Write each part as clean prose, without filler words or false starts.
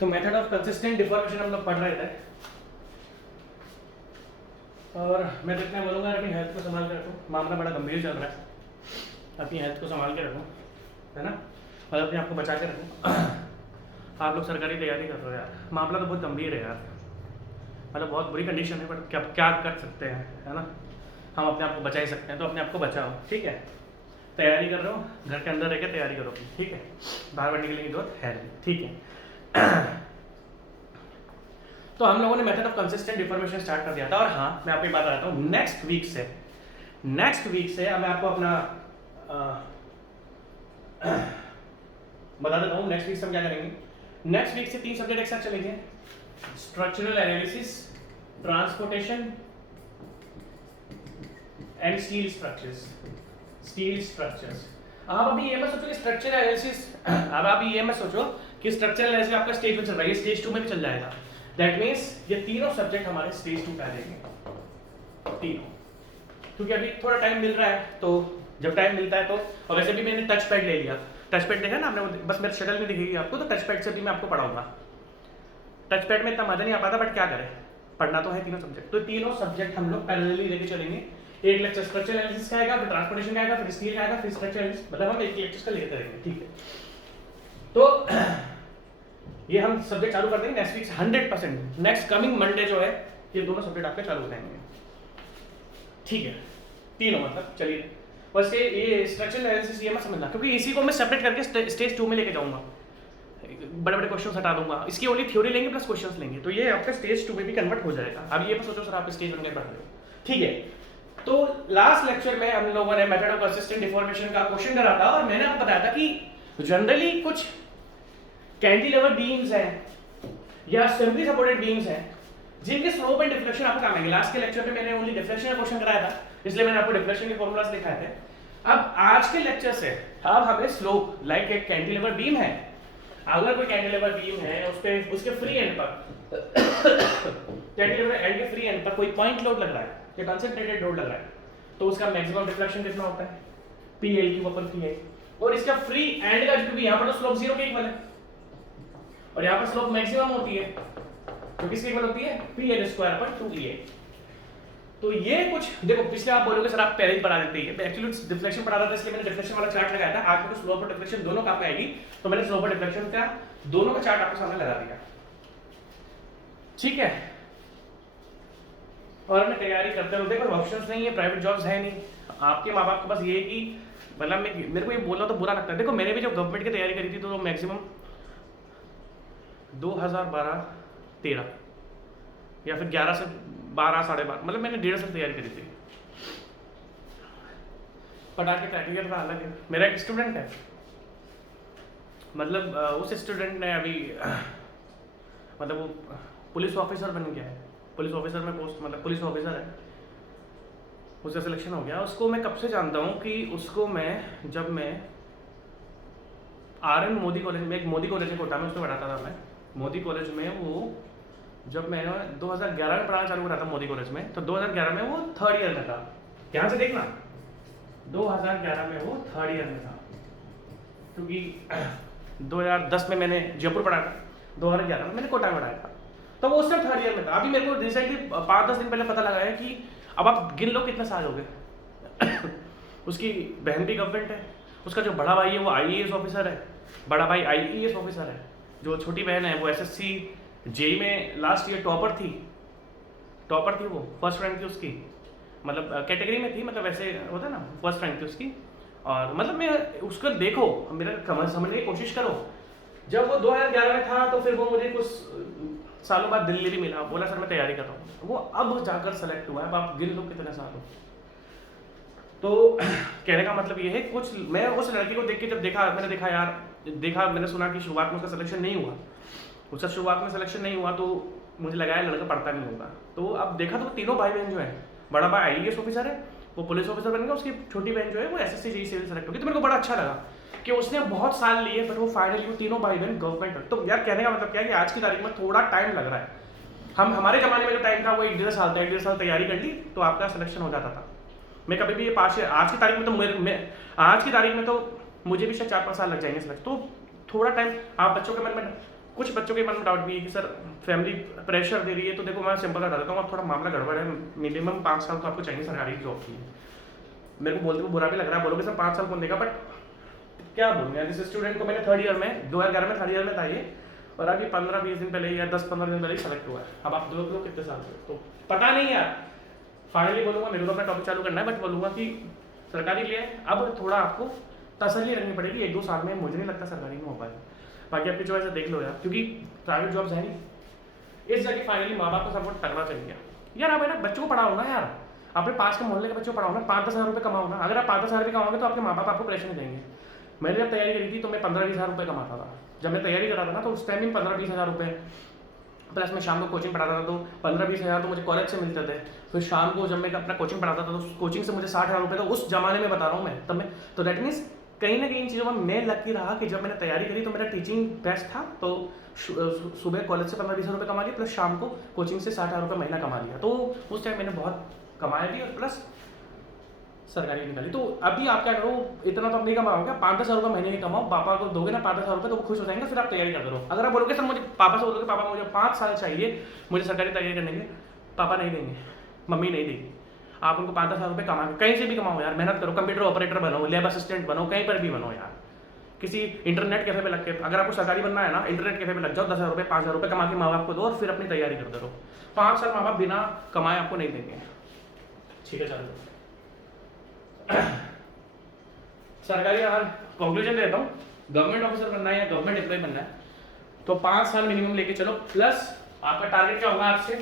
तो method of consistent deformation हम लोग पढ़ रहे थे, और मैं देखने बोलूँगा अपनी हेल्थ को संभाल के रखो। मामला बड़ा गंभीर चल रहा है, अपनी हेल्थ को संभाल के रखो, है ना, और अपने आप को बचा के रखो। आप लोग सरकारी तैयारी कर रहे हो यार, मामला तो बहुत गंभीर है यार, मतलब बहुत बुरी कंडीशन है, बट क्या क्या कर सकते हैं, है ना, हम अपने आप को बचा ही सकते हैं, तो अपने आप को बचाओ, ठीक है। तैयारी कर रहे हो, घर के अंदर रह के तैयारी करो, ठीक है, बाहर बढ़ने के लिए जरूरत है नहीं, ठीक है। तो हम लोगों ने method of consistent deformation start कर दिया था, और हाँ मैं आपको एक बात बताता हूँ, नेक्स्ट वीक से मैं आपको अपना बता देता हूँ नेक्स्ट वीक से हम क्या करेंगे। नेक्स्ट वीक से 3 सब्जेक्ट एक साथ चलेंगे, structural analysis, transportation and steel structures. आप अभी ये मत सोचो कि स्ट्रक्चरल एनालिसिस, अब आप ये मत सोचो कि स्ट्रक्चरल एनालिसिस आपका स्टेज में चल रहा है, ये स्टेज 2 में भी चल जाएगा। दैट मीन्स ये तीनों सब्जेक्ट हमारे स्टेज 2 पे आ जाएंगे, तीनों, क्योंकि अभी थोड़ा टाइम मिल रहा है, तो जब टाइम मिलता है तो, और वैसे भी मैंने टच पैड ले लिया, टच पैड देखा ना आपने, बस मेरे शटल में दिखेगी आपको, तो टच पैड से भी मैं आपको पढ़ाऊंगा। टच पैड में इतना मजा नहीं आ पाता, बट क्या करें, पढ़ना तो है तीनों सब्जेक्ट, तो तीनों सब्जेक्ट हम लोग पैरेलली लेके चलेंगे। एक लेक्चर स्ट्रक्चरल एनालिसिस का आएगा, फिर ट्रांसपोर्टेशन का आएगा, फिर स्टील का आएगा, फिर स्ट्रक्चरल एनालिसिस, मतलब हम एक लेक्चर का लेते रहेंगे, ठीक है। तो ये हम सब्जेक्ट चालू कर देंगे next week 100%। Next coming Monday जो है, ये दोनों सब्जेक्ट आपके चालू हो जाएंगे, ठीक है, तीनों, मतलब चलिए। बस ये स्ट्रक्चरल एनालिसिस ये मत समझना, क्योंकि इसी को मैं सेपरेट करके स्टेज 2 में लेके जाऊंगा, बड़े बड़े क्वेश्चन हटा दूंगा, इसकी ओनली थ्योरी लेंगे प्लस क्वेश्चंस लेंगे, तो ये आपका स्टेज 2 में भी कन्वर्ट हो जाएगा। अब ये मत सोचो सर आप स्टेज 1 में पढ़ रहे हो, ठीक है। तो लास्ट लेक्चर में हम लोगों ने मेथड ऑफ कंसिस्टेंट डिफॉर्मेशन का क्वेश्चन करा था, और मैंने आपको बताया था कि जनरली कुछ कैंटिलीवर बीम्स हैं या असेंबली सपोर्टेड बीम्स हैं जिनके स्लोप एंड डिफ्लेक्शन आपको काम आएंगे। लास्ट के लेक्चर में मैंने ओनली डिफ्लेक्शन का क्वेश्चन कराया था, इसलिए मैंने आपको डिफ्लेक्शन के फॉर्मूलास दिखाए थे। अब आज के लेक्चर से अब हमें स्लोप, लाइक एक कैंटिलीवर बीम है, अगर कोई कैंटिलीवर बीम है उस पे उसके फ्री एंड पर कैंटिलीवर एंड के फ्री एंड पर कोई पॉइंट लोड लग रहा है या कंसंट्रेटेड लोड लग रहा है, तो उसका मैक्सिमम डिफ्लेक्शन कितना होता है, PL/Pi, और इसका फ्री एंड का जो भी यहाँ पर तो स्लोप 0 के इक्वल है, और यहाँ पर स्लोप मैक्सिमम होती है, तो किसके इक्वल होती है, PL²/2EA। तो ये कुछ देखो, पिछले आप बोलोगे सर आप पहले ही पढ़ा देते हैं, एक्चुअली डिफ्लेक्शन पढ़ा रहा था, इसलिए मैंने डिफ्लेक्शन वाला चार्ट लगाया था। आपको तो स्लोप और डिफ्लेक्शन दोनों काम में आएगी, तो मैंने स्लोप और डिफ्लेक्शन का दोनों का चार्ट आपके सामने लगा दिया, ठीक है। और हमें तैयारी करते रहो, देखो ऑप्शंस नहीं है, प्राइवेट जॉब्स है नहीं, आपके माँ बाप को बस ये कि मतलब मेरे को ये बोलना तो बुरा लगता है। देखो मैंने भी जब गवर्नमेंट की तैयारी करी थी तो मैक्सिमम 2012-13 या फिर 11 से 12 साढ़े 12, मतलब मैंने 1.5 साल तैयारी करी थी, बट आपके क्राइटेरिया थोड़ा अलग है। मेरा एक स्टूडेंट है, मतलब उस स्टूडेंट ने अभी मतलब वो पुलिस ऑफिसर बन गया है, पुलिस ऑफिसर में पोस्ट, मतलब पुलिस ऑफिसर है, उसका सिलेक्शन हो गया। उसको मैं कब से जानता हूँ कि उसको मैं जब मैं RN मोदी कॉलेज में, एक मोदी कॉलेज है कोटा में, उसमें पढ़ाता था मैं मोदी कॉलेज में। वो जब मैं 2011 में पढ़ाना चालू करा था मोदी कॉलेज में, तो 2011 में वो 3rd ईयर में था, यहाँ से देखना 2011 में वो 3rd ईयर में था, क्योंकि 2010 में मैंने जयपुर पढ़ा था, 2011 में मैंने कोटा में पढ़ाया था, तो वो उस टाइम 3rd ईयर में था। अभी मेरे को रिसेंटली 5-10 दिन पहले पता लगा है कि अब आप गिन लो कितने साल हो गए। उसकी बहन भी गवर्नमेंट है, उसका जो बड़ा भाई है वो IAS ऑफिसर है, बड़ा भाई IES ऑफिसर है, जो छोटी बहन है वो SSC JEE में लास्ट ईयर टॉपर थी वो, फर्स्ट रैंक थी उसकी, मतलब कैटेगरी में थी, मतलब ऐसे होता है ना, फर्स्ट रैंक थी उसकी। और मतलब मैं उसको देखो, मेरा समझने की कोशिश करो, जब वो 2011 में था तो फिर वो मुझे कुछ सालों बाद दिल्ली भी मिला, बोला सर मैं तैयारी कर रहा हूँ, वो अब जाकर सेलेक्ट हुआ है। अब आप गिन लो कितने साल हो। तो कहने का मतलब ये है, कुछ मैं उस लड़की को देख के जब मैंने सुना कि शुरुआत में उसका सिलेक्शन नहीं हुआ, उसका शुरुआत में सिलेक्शन नहीं हुआ, तो मुझे लगा लड़का पढ़ता नहीं होगा। तो अब देखा तो तीनों भाई बहन जो है, बड़ा भाई IAS ऑफिसर है, वो पुलिस ऑफिसर बन गया, उसकी छोटी बहन जो है वो SSC JEE सिविल सेलेक्ट होगी। तो मेरे को बड़ा अच्छा लगा कि उसने बहुत साल लिए, बट वो फाइनली वो तीनों भाई बहन गवर्नमेंट। तो यार कहने का मतलब क्या है कि आज की तारीख में थोड़ा टाइम लग रहा है। हमारे ज़माने में जो टाइम था वो 1-1.5 साल था, 1-1.5 साल तैयारी कर ली तो आपका सिलेक्शन हो जाता था। मैं कभी भी ये आज की तारीख में तो मुझे भी शायद 4-5 साल लग जाएंगे सिलेक्ट। तो थोड़ा टाइम आप बच्चों के मन में कुछ बच्चों के मन में डाउट भी है कि सर फैमिली प्रेशर दे रही है, तो देखो मैं सिंपल बता देता हूँ, अब थोड़ा मामला गड़बड़ है। मिनिमम 5 साल तो आपको चाहिए सरकारी जॉब की। मेरे को बोलते हुए बुरा भी लग रहा है, बोलोगे सर 5 साल कौन देगा, बट क्या बोलूँ यार, जिस स्टूडेंट को मैंने थर्ड ईयर में 2011 में थर्ड ईयर में था ये, और अभी 15-20 दिन पहले या 10-15 दिन पहले ही सेलेक्ट हुआ है। अब आप देख लो कितने साल से, तो पता नहीं यार। फाइनली बोलूँगा, मेरे को अपना टॉपिक चालू करना है, बट बोलूँगा कि सरकारी लिए अब थोड़ा आपको तसल्ली रखनी पड़ेगी। 1-2 साल में मुझे नहीं लगता सरकारी में हो पाएगा, बाकी आपकी चॉइस है, देख लो यार, क्योंकि प्राइवेट जॉब्स है नहीं। इस जगह फाइनली माँ बाप को सपोर्ट करना चाहिए यार। आप है ना बच्चों को पढ़ाओ ना यार, अपने पास के मोहल्ले के बच्चों को पढ़ाओ ना, 5-10 हज़ार रुपये कमाओ ना। अगर आप 5-10 हज़ार रुपये कमाओगे तो आपके माँ बाप आपको प्रेशर नहीं देंगे। मैंने जब तैयारी करी थी तो मैं 15-20 हज़ार रुपये कमाता था, जब मैं तैयारी कर रहा था ना, तो उस टाइम भी 15-20 हज़ार रुपये, प्लस मैं शाम को कोचिंग पढ़ाता था, तो 15-20 हज़ार तो मुझे कॉलेज से मिलते थे। फिर शाम को जब मैं अपना कोचिंग पढ़ाता था तो कोचिंग से मुझे 60 हज़ार रुपये, तो उस जमाने में बता रहा हूँ मैं, तब मैं, तो दैट मीन्स कहीं ना कहीं इन चीज़ों में मैं लकी रहा कि जब मैंने तैयारी करी तो मेरा टीचिंग बेस्ट था, तो सुबह कॉलेज से 15-20 हज़ार रुपये कमा लिए, प्लस शाम को कोचिंग से 60 हज़ार रुपये महीना कमा लिया। तो उस टाइम मैंने बहुत कमाया भी, और प्लस सरकारी निकाली। तो अभी आप क्या करो, इतना तो आप नहीं कमाओगे, 5-10 हज़ार रुपये महीने नहीं कमाओ, पापा को दोगे ना 5-10 हज़ार रुपये, तो वो खुश हो जाएंगे, फिर आप तैयारी करते रहो। अगर आप बोलोगे सर मुझे, पापा से बोलोगे पापा मुझे 5 साल चाहिए मुझे सरकारी तैयारी करने के लिए, पापा नहीं देंगे, मम्मी नहीं देगी। आप उनको 5-10 हज़ार रुपये कमा, कहीं से भी कमाओ यार, मेहनत करो, कंप्यूटर ऑपरेटर बनो, लैब असिस्टेंट बनो, कहीं पर भी बनो यार, किसी इंटरनेट कैफे पे लग के, अगर आपको सरकारी बनना है ना, इंटरनेट कैफे पे लग जाओ, 10 हज़ार रुपये 5 हज़ार रुपये कमा के माँ बाप को दो, और फिर अपनी तैयारी करते रहो। 5 साल माँ बाप बिना कमाए आपको नहीं देंगे। ठीक है, चलो सरकारी, अगर कंक्लूजन देता हूँ, गवर्नमेंट ऑफिसर बनना है या गवर्नमेंट एम्प्लॉय बनना है तो 5 साल मिनिमम लेके चलो, प्लस आपका टारगेट क्या होगा आपसे,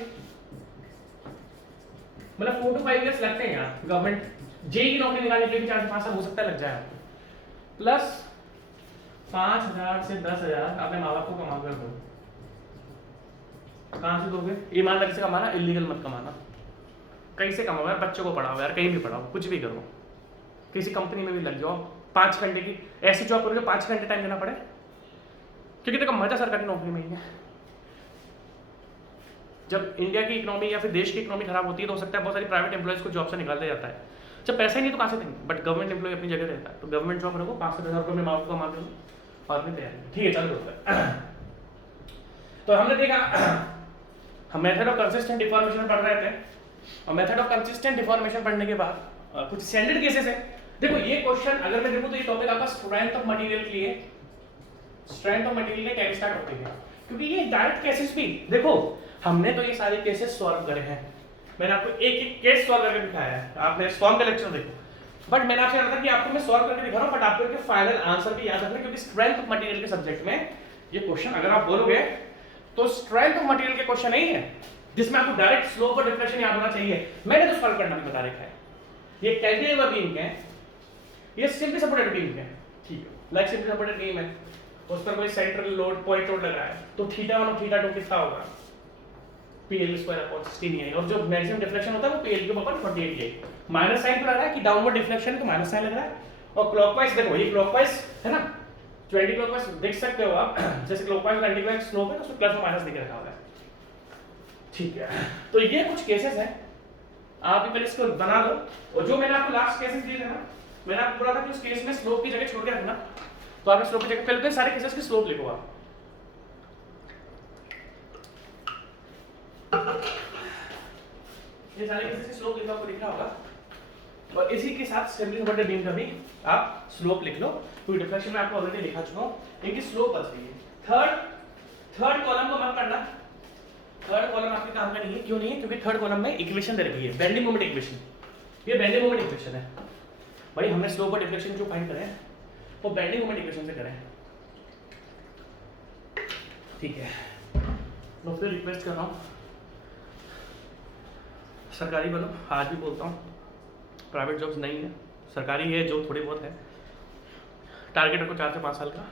मतलब 4 to 5 ईयर्स लगते हैं यार गवर्नमेंट जेई की नौकरी निकालने के लिए, 4-5 साल हो सकता है लग जाए आपको, प्लस 5,000 से 10,000 अपने माँ बाप को कमा कर दो। कहाँ से दोगे, ईमानदारी से कमाना, इलीगल मत कमाना। कहीं से कमाओ यार, बच्चों को पढ़ाओ यार, कहीं भी पढ़ाओ, कुछ भी करो, किसी कंपनी में भी लग जाओ, 5 घंटे की ऐसी जॉब करो जो 5 घंटे टाइम देना पड़े, क्योंकि देखो मजा सरकारी नौकरी में ही है। जब इंडिया की इकोनॉमी या फिर देश की इकोनॉमी खराब होती है तो हो सकता है बहुत सारी प्राइवेट एम्प्लॉयज को जॉब से निकाल दिया जाता है, जब पैसे नहीं तो कहाँ से देंगे, बट गवर्नमेंट एम्प्लॉय अपनी जगह रहता है। तो गवर्नमेंट जॉब रखो, 5 से 10 हज़ार रुपये में माँ बाप को कमा दो और अपनी तैयारी। ठीक है, चलो तो हमने देखा, हम मेथड ऑफ कंसिस्टेंट डिफॉर्मेशन पढ़ रहे थे, और मेथड ऑफ कंसिस्टेंट डिफॉर्मेशन पढ़ने के बाद कुछ स्टैंडर्ड केसेस है। देखो ये क्वेश्चन अगर मैं देखूं तो ये टॉपिक आपका स्ट्रेंथ ऑफ मटेरियल के लिए, स्ट्रेंथ ऑफ मटेरियल के टाइम स्टार्ट होते हैं, क्योंकि ये डायरेक्ट केसेस भी देखो, हमने तो ये सारे केसेस सॉल्व करे हैं, मैंने आपको एक एक केस सॉल्व करके दिखाया है, आपने सॉल्व का लेक्चर देखो, बट मैंने आपसे कहा था कि आपको मैं सॉल्व करके दिखा रहा हूं, बट आपको इसके फाइनल आंसर भी याद रखना, क्योंकि स्ट्रेंथ ऑफ मटेरियल के सब्जेक्ट में ये क्वेश्चन अगर आप बोलोगे तो स्ट्रेंथ ऑफ मटेरियल के क्वेश्चन नहीं है जिसमें आपको डायरेक्ट स्लोप और डिफ्लेक्शन याद होना चाहिए, मैंने तो सॉल्व करना भी बता रखा है। ये कैंटिलीवर बीम के हैं, ये सिंपली सपोर्टेड बीम के हैं, ठीक है, लाइक सिंपली सपोर्टेड बीम है, उस पर कोई सेंट्रल लोड पॉइंट लोड लगा है, तो θ1 और θ2 कितना होगा, PL² 16 है, और जो मैक्सिमम डिफ्लेक्शन होता है वो PL/48 है। माइनस साइन तो लग रहा है कि डाउनवर्ड डिफ्लेक्शन, तो माइनस साइन लग रहा है, और क्लॉकवाइज देखो, ये क्लॉकवाइज है ना, 20 क्लॉकवाइज देख सकते हो आप, जैसे क्लॉकवाइज और एंटी क्लॉकवाइज स्लोप है तो उसमें प्लस और माइनस दिख रखा हुआ है। ठीक है, तो ये कुछ केसेस हैं, आप भी पहले इसको बना दो, और जो मैंने आपको लास्ट केसेस दिए थे ना, मैंने आपको बोला था कि उस केस में स्लोप की जगह छोड़ के रखना, तो आपने स्लोप की जगह पहले तो सारे केसेस की स्लोप लिखो आप। ये सारे केसेस की स्लोप लिखा आपको दिख रहा होगा, और इसी के साथ सिंपली सपोर्टेड बीम का भी आप स्लोप लिख लो, क्योंकि डिफ्लेक्शन में आपको ऑलरेडी लिखा चुका हूं, इनकी स्लोप बच रही है। थर्ड कॉलम को मत करना, थर्ड कॉलम आपके काम का नहीं है, क्यों नहीं है, क्योंकि थर्ड कॉलम में इक्वेशन दे रखी है, बेंडिंग मोमेंट इक्वेशन, ये बेंडिंग मोमेंट इक्वेशन है भाई, हमने स्लोप और डिफ्लेक्शन जो फाइंड करें वो बेंडिंग मोमेंट इक्वेशन से करें। ठीक है, मैं फिर रिक्वेस्ट कर रहा हूँ सरकारी बनो, आज भी बोलता हूँ, प्राइवेट जॉब्स नहीं है, सरकारी है जो थोड़ी बहुत है, टारगेट रखो 4 से 5 साल का,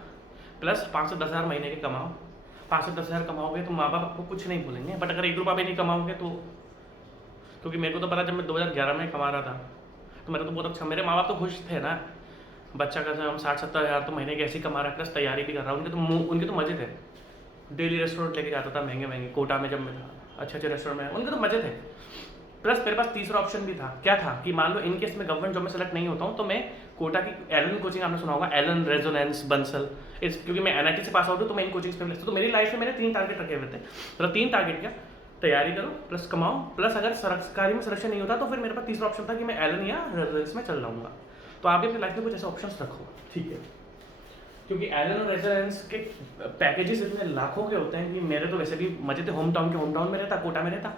प्लस 5 से 10 हज़ार महीने के कमाओ, 5 से 10 हज़ार कमाओगे तो माँ बाप आपको कुछ नहीं बोलेंगे, बट अगर 1 रुपया भी नहीं कमाओगे तो, क्योंकि मेरे को तो पता, जब मैं 2011 में कमा रहा था तो मेरा तो बहुत अच्छा, मेरे माँ बाप तो खुश थे ना, बच्चा का हम 60-70 हज़ार तो महीने के ऐसे ही कमा रहा है, प्लस तैयारी भी कर रहा हूँ, उनके तो मजे थे, डेली रेस्टोरेंट लेके जाता था महंगे कोटा में, जब मैं था अच्छे रेस्टोरेंट में, उनके तो मजे थे। प्लस मेरे पास तीसरा ऑप्शन भी था, क्या था कि मान लो इन केस में गवर्नमेंट जॉब में सेलेक्ट नहीं होता हूँ तो मैं कोटा की एलन कोचिंग आपने सुना होगा, एलन, रेजोनेंस, बंसल, इस क्योंकि मैं एनआईटी से पास आउट हूँ तो मैं इन कोचिंग्स पे तो मेरी लाइफ में मेरे 3 टारगेट रखे हुए थे। मतलब 3 टारगेट क्या, तैयारी करो प्लस कमाओ प्लस अगर सरकारी में सिलेक्शन नहीं होता तो फिर मेरे पास तीसरा ऑप्शन था कि मैं एलन या रेजोनेंस में चल जाऊँगा। तो आप भी अपनी लाइफ में कुछ ऐसे ऑप्शन रखो, ठीक है, क्योंकि एलन और रेजोनेंस के पैकेजेस इतने लाखों के होते हैं कि मेरे तो वैसे भी मजे थे, होम टाउन में रहता, कोटा में रहता।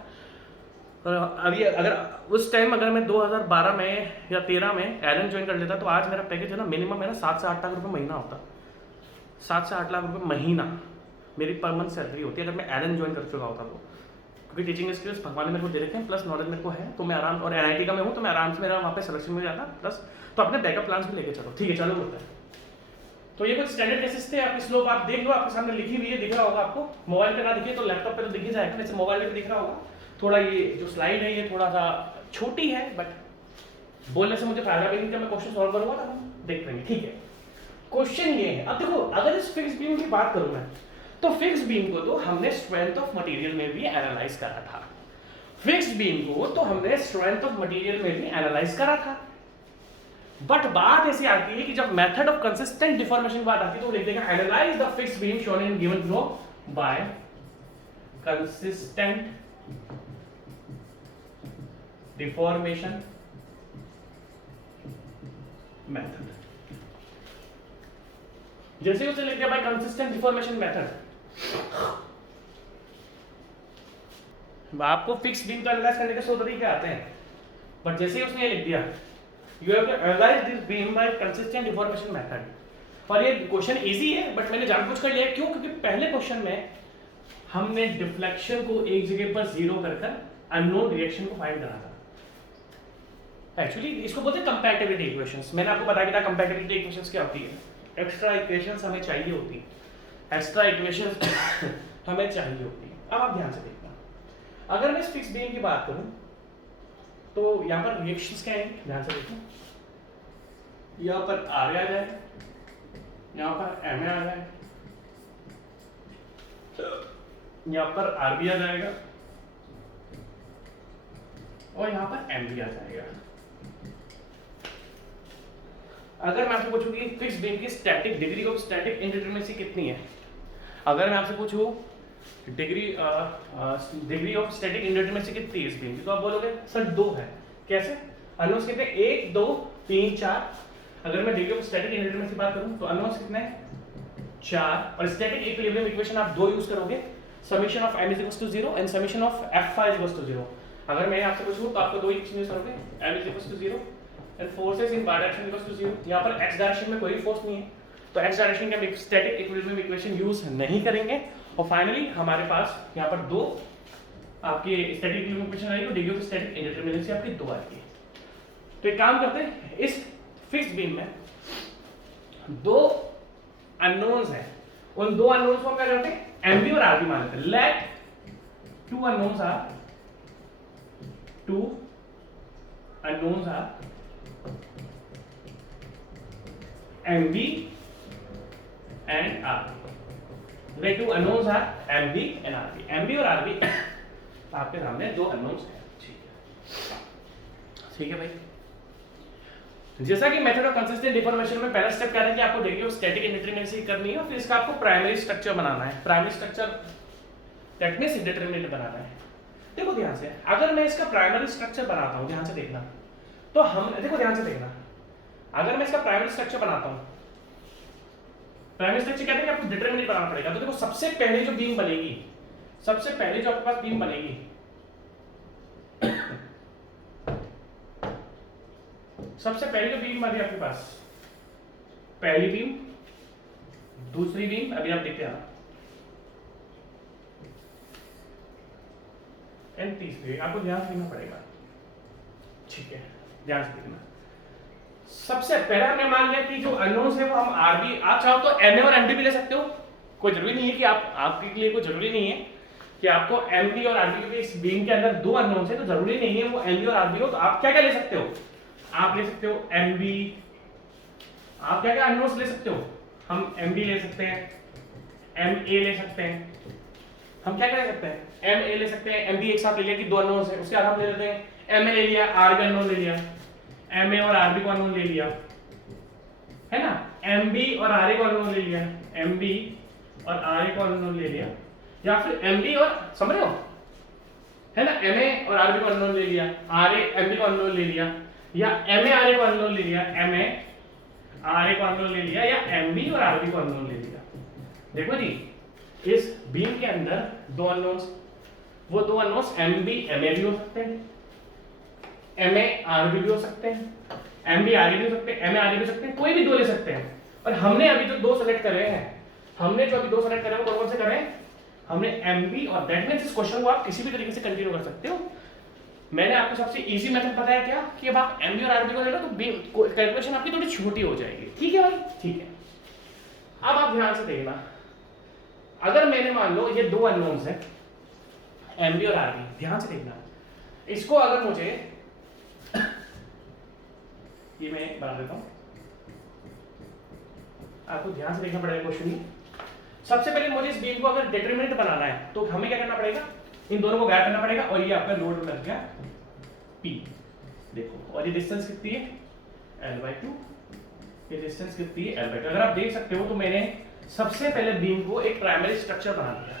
अभी अगर उस टाइम अगर मैं 2012 में या 13 में एलन ज्वाइन कर लेता तो आज मेरा पैकेज है ना मिनिमम मेरा 7 से 8 लाख रुपये महीना होता। 7 से 8 लाख रुपये महीना मेरी पर मंथ सैलरी होती है अगर मैं एलन ज्वाइन कर चुका होता तो, क्योंकि टीचिंग स्किल्स भगवान ने मेरे को दे रखे हैं प्लस नॉलेज मेरे को है, तो मैं आराम, और एनआईटी का मैं हूँ तो मैं आराम से मेरा वहाँ पे सिलेक्शन मिल जाता प्लस। तो अपने बैकअप प्लान्स भी लेके चलो, ठीक है, चलो होता है। तो ये कुछ स्टैंडर्ड केसेस थे, आप स्लोप आप देख लो, आपके सामने लिखी हुई है, दिख रहा होगा आपको, मोबाइल पे ना दिखे तो लैपटॉप पे तो दिख ही जाएगा, वैसे मोबाइल पे दिख रहा होगा। थोड़ा ये जो स्लाइड है ये थोड़ा सा छोटी है बट बोलने से मुझे फायदा भी नहीं कि मैं क्वेश्चन सॉल्व करूंगा तो हम देख लेंगे, ठीक है। क्वेश्चन ये है, अब देखो अगर इस फिक्स बीम की बात करूं मैं तो फिक्स बीम को तो हमने स्ट्रेंथ ऑफ मटेरियल में भी एनालाइज करा था, फिक्स बीम को तो हमने स्ट्रेंथ ऑफ मटेरियल में भी एनालाइज करा था, बट बात ऐसी आती है कि जब मेथड ऑफ कंसिस्टेंट डिफॉर्मेशन की बात आती है तो लिख देगा analyse the fix beam shown in given flow bye consistent deformation method. जैसे उसे लिख दिया बाय कंसिस्टेंट डिफॉर्मेशन मेथड, आपको फिक्स बीम का एनालाइज करने के 100 तरीके आते हैं, बट जैसे ही उसने ये लिख दिया you have to analyse this beam by consistent deformation method, और ये क्वेश्चन इजी है बट मैंने जानबूझ कर लिया, क्यों? क्योंकि पहले क्वेश्चन में हमने डिफ्लेक्शन को एक जगह पर जीरो कर अननोन रिएक्शन को फाइंड करा था। एक्चुअली इसको बोलते हैं कंपैटिबिलिटी इक्वेशंस, मैंने आपको बताया था कंपैटिबिलिटी इक्वेशंस क्या होती है, एक्स्ट्रा इक्वेशंस हमें चाहिए होती है, एक्स्ट्रा इक्वेशंस हमें चाहिए होती है। अब आप ध्यान से देखना, अगर मैं इस फिक्स बीम की बात करूं तो यहाँ पर रिएक्शंस क्या है, ध्यान से देखो, यहाँ पर आर आ जाए, यहाँ पर एम आ जाए, यहाँ पर आर भी आ जाएगा और यहाँ पर एम भी आ जाएगा। अगर मैं आपसे पूछूं कि फिक्स बीम की static degree of static indeterminacy कितनी है, अगर मैं आपसे पूछूं डिग्री ऑफ स्टैटिक इंडिटरमिनेसी कितनी है इस बीम की, तो आप बोलोगे सर 2 है। कैसे? अननोन्स कितने, 1 2 3 4। अगर मैं डिग्री ऑफ स्टैटिक इंडिटरमिनेसी की बात करूं तो अननोन्स कितने हैं 4, और स्टैटिक इक्विलिब्रियम इक्वेशन आप 2 यूज करोगे, summation of m equals to 0 and summation of f equals to 0। अगर मैं आपसे पूछूं तो आपको 2 इक्वेशन यूज करोगे, m equals to 0 and forces in y direction equals to 0। यहां पर x डायरेक्शन में कोई फोर्स नहीं है तो x डायरेक्शन का स्टैटिक इक्विलिब्रियम इक्वेशन यूज नहीं करेंगे, और फाइनली हमारे पास यहां पर 2 आपके स्टैटिक इक्विलिब्रियम इक्वेशन आएगी और डिग्री ऑफ स्टैटिक इंडिटरमिनेसी आपकी 2 आएगी। तो एक काम करते हैं, इस फिक्स बीम में 2 अननोन्स हैं, उन 2 अननोन्स को हम क्या करते हैं एमबी और आरबी मान लेते हैं। Let 2 unknowns are MB and RB। The 2 unknowns are MB and RB। MB और RB आपके सामने 2 unknowns हैं, ठीक है भाई। जैसा कि मेथड ऑफ कंसिस्टेंट डिफॉर्मेशन में पहला स्टेप क्या है कि आपको डिग्री ऑफ स्टैटिक इंडिटरमिनेसी करनी है और फिर इसका आपको प्राइमरी स्ट्रक्चर बनाना है। Primary structure that means indeterminate बनाना है। देखो ध्यान से, अगर मैं इसका प्राइमरी स्ट्रक्चर बनाता हूं, ध्यान से देखना, तो हम देखो ध्यान से देखना, अगर मैं इसका प्राइमरी स्ट्रक्चर बनाता हूं, प्राइमरी स्ट्रक्चर कहते हैं कि आपको डिटरमिनेट बनाना पड़ेगा। तो देखो सबसे पहले जो बीम बनेगी, सबसे पहले जो आपके पास बीम बनेगी, सबसे पहले जो बीम बनी आपके पास, पहली बीम, दूसरी बीम, अभी आप देखते हैं, एंड तीसरी, आपको ध्यान से देखना पड़ेगा, ठीक है, ध्यान से देखना। सबसे पहला हमने मान लिया कि जो अननोन्स है वो हम आरबी, आप चाहो तो एमए और एमडी भी ले सकते हो, कोई जरूरी नहीं है कि आपके लिए कोई जरूरी नहीं है कि आपको एमबी और आरबी, क्योंकि इस बीम के अंदर 2 अननोन्स है तो जरूरी नहीं है वो एमबी और आरबी हो। तो आप क्या क्या ले सकते हो, आप ले सकते हो एमबी, आप क्या क्या अननोन्स ले सकते हो, हम एमबी ले सकते हैं, एमए ले सकते हैं, हम क्या क्या ले सकते हैं, एमए ले सकते हैं, एमबी एक साथ ले लिया कि 2 अननोन्स है, उसके बाद हम ले लेते हैं एमए ले लिया, आरबी अननोन ले लिया, एमए और आरबी को अननोन ले लिया, है ना, एम बी और आर ए कॉलम ले लिया, एम बी और आर ए कॉलम ले लिया, या फिर एम बी और समझ रहे हो, है ना, एम ए और आर बी कॉलम ले लिया, R A M B column ले लिया, या M A R A column ले लिया, M A R A column ले लिया, या एम बी और आर बी कॉलम ले लिया। देखो जी, इस बीम के अंदर दो अननोन्स, वो दो unknowns M B M A भी हो सकते हैं, एम ए आर बी भी हो सकते हैं, एम बी आर ए भी हो सकते हैं, एम ए आर ए भी हो सकते हैं, कोई भी दो ले सकते हैं। और हमने अभी जो दो सेलेक्ट करे हैं, हमने जो अभी दो सेलेक्ट करे हैं वो कौन कौन से करे हैं, हमने एम बी और दैट मींस इस क्वेश्चन को आप किसी भी तरीके से कंटिन्यू कर सकते हो। मैंने आपको सबसे इजी मेथड बताया क्या, कि अब आप एम बी और आर बी को ले लो तो कैलकुलेशन आपकी थोड़ी छोटी हो जाएगी। ठीक है भाई, ठीक है। अब आप ध्यान से देखना, अगर मैंने मान लो ये दो अननोन्स हैं एम बी और आर बी, ध्यान से देखना, इसको अगर मुझे ये मैं बना देता हूं, आपको ध्यान से देखना पड़ेगा क्वेश्चन। सबसे पहले मुझे इस बीम को अगर डिटरमिनेंट बनाना है तो हमें क्या करना पड़ेगा, इन दोनों को गैप करना पड़ेगा, और ये आपका लोड लग गया P। देखो, और ये डिस्टेंस कितनी है L/2, ये डिस्टेंस कितनी है L/2। अगर आप देख सकते हो तो मैंने सबसे पहले बीम को एक प्राइमरी स्ट्रक्चर बना दिया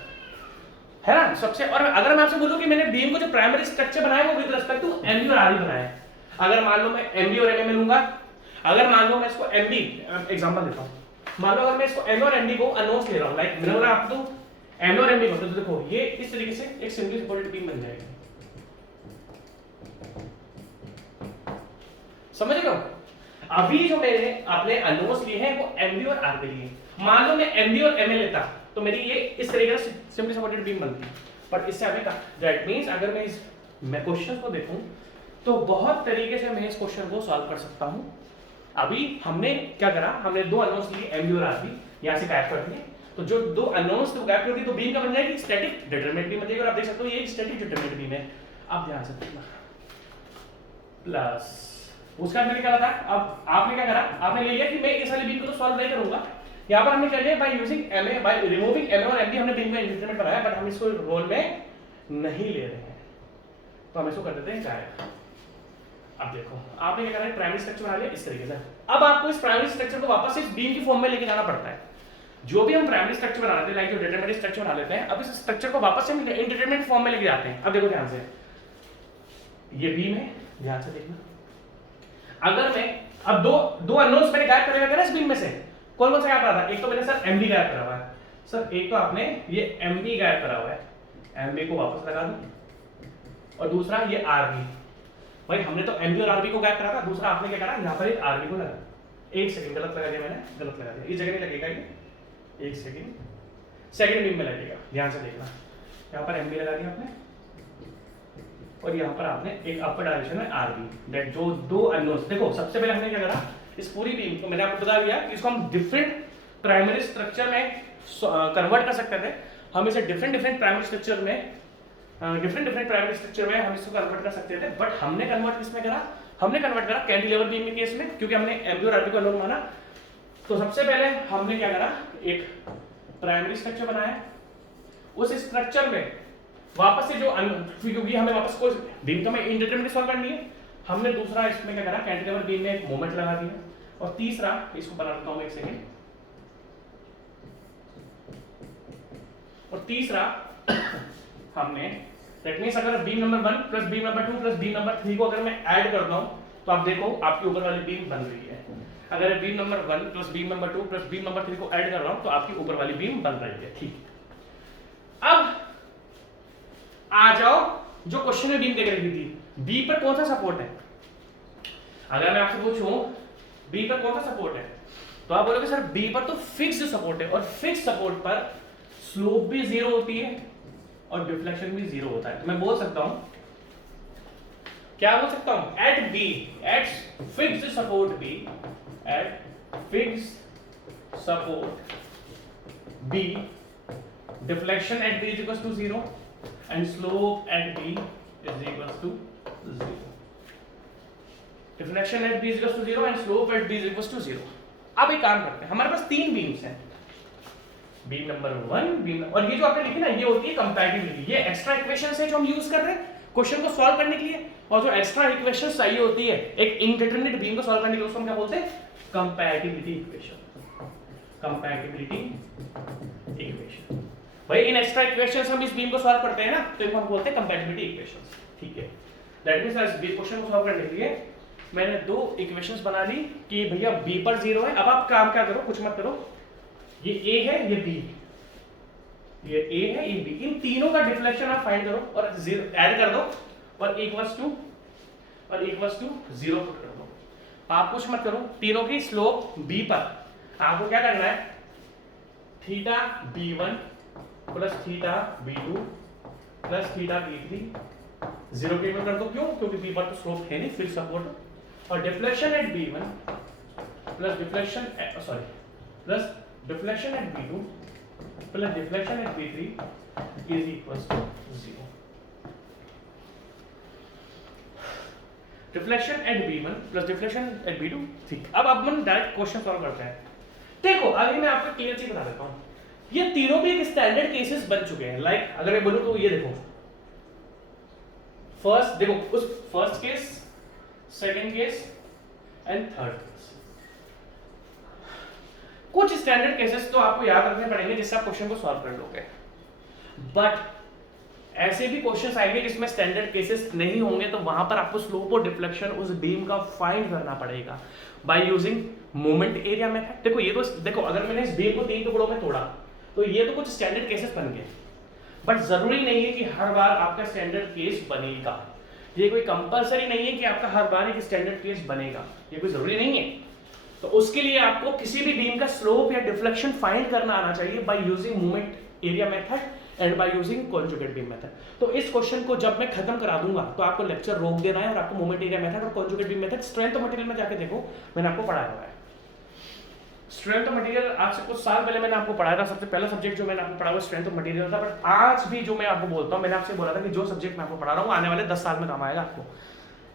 है ना सबसे। और अगर मैं आपसे बोलूं कि मैंने बीम को जो प्राइमरी स्ट्रक्चर बनाया वो विद रिस्पेक्ट टू एमबी और आरबी बनाया है, अगर मान लो मैं एमबी और एमए में लूंगा, अगर मान लो मैं इसको एमबी एग्जांपल देता हूं, मान लो अगर मैं इसको एम और एमबी को अननोन्स ले रहा हूं, लाइक मैंने बोला आप तो एम और एमबी को, तो देखो ये इस तरीके से एक सिंगल सपोर्टेड बीम बन जाएगा, समझ रहे हो। अभी जो मैंने अपने अननोन्स लिए हैं वो एमबी और आरबी लिए, मान लो मैं एमबी और एमए लेता तो मेरी ये इस तरीके से सिंपली सपोर्टेड बीम बनती, पर इससे हमें दैट मींस अगर मैं इस क्वेश्चन को देखूं तो बहुत तरीके से मैं इस क्वेश्चन को सॉल्व कर सकता हूं। अभी हमने क्या करा, हमने दो अननोन्स लिए एमबी और आरबी, यहां से गैप कर दिए, तो जो दो अननोन्स थे वो गैप कर दिए तो बीम का बन जाएगी स्टैटिक डिटरमिनेंट बीम बन जाएगी, और आप देख सकते हो ये स्टैटिक डिटरमिनेंट बीम है। अब ध्यान से देखना, प्लस उसका मैंने क्या था, अब आपने क्या करा, आपने ले लिया कि मैं इस वाली बीम को तो सॉल्व नहीं करूंगा, यहाँ पर हमने क्या लिया by using MA, by removing MA और एमबी हमने बीम का इंडिटरमिनेंट बनाया, बट हम इसको रोल में नहीं ले रहे हैं, तो हम इसको कर देते हैं गायब। अब देखो आपने क्या करा, प्राइमरी स्ट्रक्चर बना लिया इस तरीके से। अब आपको इस प्राइमरी स्ट्रक्चर को वापस इस बीम की फॉर्म में लेके जाना पड़ता है। जो भी हम प्राइमरी स्ट्रक्चर बनाते हैं, लाइक जो डिटरमिनेंट स्ट्रक्चर बना लेते हैं, अब इस स्ट्रक्चर को वापस हम इंडिटरमिनेंट फॉर्म में लेके जाते हैं। अब देखो ध्यान से, ये बीम है, ध्यान से देखना, अगर मैं अब दो अननोन्स मैंने गायब करेगा ना इस बीम में से, कौन कौन सा गायब करा था, एक तो मैंने सर एमबी गायब करा हुआ है सर, एक तो आपने ये एमबी गायब करा हुआ है, एमबी को वापस लगा दो, और दूसरा ये आरबी, भाई हमने तो एमबी और आरबी को गायब करा था, दूसरा आपने क्या करा, यहाँ पर एक आरबी को लगा, एक सेकंड गलत लगा दिया मैंने, गलत लगा दिया, इस जगह नहीं लगेगा ये, एक सेकंड बीम में लगेगा, ध्यान से देखना, यहाँ पर एमबी लगा दिया आपने, और यहाँ पर आपने एक अपर डायरेक्शन में आरबी, दैट जो दो अननोन्स, देखो सबसे पहले हमने क्या करा, इस पूरी बीम को मैंने आपको बता दिया कि इसको हम डिफरेंट प्राइमरी स्ट्रक्चर में कन्वर्ट कर सकते थे, हम इसे डिफरेंट प्राइमरी स्ट्रक्चर में हम इसको कन्वर्ट कर सकते थे, बट हमने कन्वर्ट किसमें करा, हमने कन्वर्ट करा कैंटिलीवर बीम के केस में, क्योंकि हमने एमबी और आरबी को अननोन माना। तो सबसे पहले हमने क्या करा, एक प्राइमरी स्ट्रक्चर बनाया, उस स्ट्रक्चर में वापस से जो क्योंकि हमें वापस कोई बीम का में इंडिटरमिनेट सॉल्व करनी है, हमने दूसरा इसमें क्या करा, कैंटिलीवर बीम में एक मोमेंट लगा दिया, और तीसरा इसको बना देता हूं एक सेकंड, और तीसरा हमने दैट मींस अगर beam number 1 plus beam number 2 plus beam number 3 को अगर मैं ऐड करता हूं तो आप देखो आपकी ऊपर वाली बीम बन रही है। अगर beam number 1 plus beam number 2 plus beam number 3 को ऐड कर रहा हूं तो आपकी ऊपर वाली बीम बन रही है, ठीक। अब आ जाओ जो क्वेश्चन में बीम देख रही थी, बी पर कौन सा सपोर्ट है, अगर मैं आपसे पूछूं बी पर कौन सा सपोर्ट है, तो आप बोलोगे सर बी पर तो फिक्स्ड सपोर्ट है, और फिक्स्ड सपोर्ट पर स्लोप भी 0 होती है और डिफ्लेक्शन भी 0 होता है। तो मैं बोल सकता हूं, क्या बोल सकता हूं, at B, at fixed support B, at fixed support B, deflection at B is equal to 0 and slope at B is equals to 0. Deflection at B is equals to 0 and slope at B is equals to 0. अब एक काम करते हैं, हमारे पास तीन beams हैं, beam number 1, beam, और ये जो आपने लिखी ना ये होती है कंपैटिबिलिटी, ये एक्स्ट्रा इक्वेशंस है जो हम यूज कर रहे हैं क्वेश्चन को सॉल्व करने के लिए, और जो एक्स्ट्रा इक्वेशंस चाहिए होती है एक इनडिटरमिनेट बीम को सॉल्व करने के लिए उसको हम क्या बोलते हैं, कंपैटिबिलिटी इक्वेशन, कंपैटिबिलिटी इक्वेशन। भाई इन एक्स्ट्रा इक्वेशंस हम इस बीम को सॉल्व करते हैं ना, तो इनको हम बोलते हैं कंपैटिबिलिटी इक्वेशंस, ठीक है। दैट मींस इस बी क्वेश्चन को सॉल्व करने के लिए मैंने दो इक्वेशंस बना ली कि भैया b पर 0 है। अब आप काम क्या करो, कुछ मत करो, ये a है ये b, ये a है ये b, इन तीनों का डिफ्लेक्शन आप फाइंड करो और ऐड कर दो और इक्वल्स टू 0 पुट कर दो। आप कुछ मत करो, तीनों की स्लोप b पर आपको क्या करना है, theta b1 plus theta b2 plus theta b3 0 के इक्वल कर दो। क्यों? क्योंकि b पर तो स्लोप है नहीं, फिर सपोर्ट, और deflection at b1 plus deflection at b2 plus deflection at b3 is equals to 0। Deflection at b1 plus deflection at b2, ठीक। अब हम डायरेक्ट क्वेश्चन सॉल्व करते हैं। देखो अभी मैं आपको क्लियर चीज बता देता हूं, ये तीनों भी एक स्टैंडर्ड केसेस बन चुके हैं। लाइक अगर मैं बोलूं तो ये देखो, फर्स्ट देखो उस first case, second case and third case. कुछ स्टैंडर्ड केसेस तो आपको याद रखने पड़ेंगे जिससे आप क्वेश्चन को सॉल्व कर लोगे, बट ऐसे भी क्वेश्चंस आएंगे जिसमें स्टैंडर्ड केसेस नहीं होंगे, तो वहां पर आपको स्लोप और डिफ्लेक्शन उस बीम का फाइंड करना पड़ेगा by using moment area method. देखो ये तो देखो, अगर मैंने इस बीम को 3 टुकड़ों में तोड़ा तो ये तो कुछ स्टैंडर्ड केसेस बन गए, बट जरूरी नहीं है कि हर बार आपका स्टैंडर्ड केस बनेगा। ये कोई कंपलसरी नहीं है कि आपका हर बार एक स्टैंडर्ड केस बनेगा, ये कोई जरूरी नहीं है। तो उसके लिए आपको किसी भी बीम का स्लोप या डिफ्लेक्शन फाइंड करना आना चाहिए by using moment area method and by using conjugate beam method. तो इस क्वेश्चन को जब मैं खत्म करा दूंगा तो आपको लेक्चर रोक देना है और आपको मोमेंट एरिया मेथड और conjugate beam method strength of material में जाके देखो, मैंने आपको पढ़ाया हुआ है। स्ट्रेंथ ऑफ मटेरियल आज से कुछ साल पहले मैंने आपको पढ़ाया था, सबसे पहला सब्जेक्ट जो मैंने आपको पढ़ाया वो स्ट्रेंथ ऑफ मटेरियल था। बट आज भी जो मैं आपको बोलता हूँ, मैंने आपसे बोला था कि जो सब्जेक्ट मैं आपको पढ़ा रहा हूँ आने वाले 10 साल में काम आएगा आपको।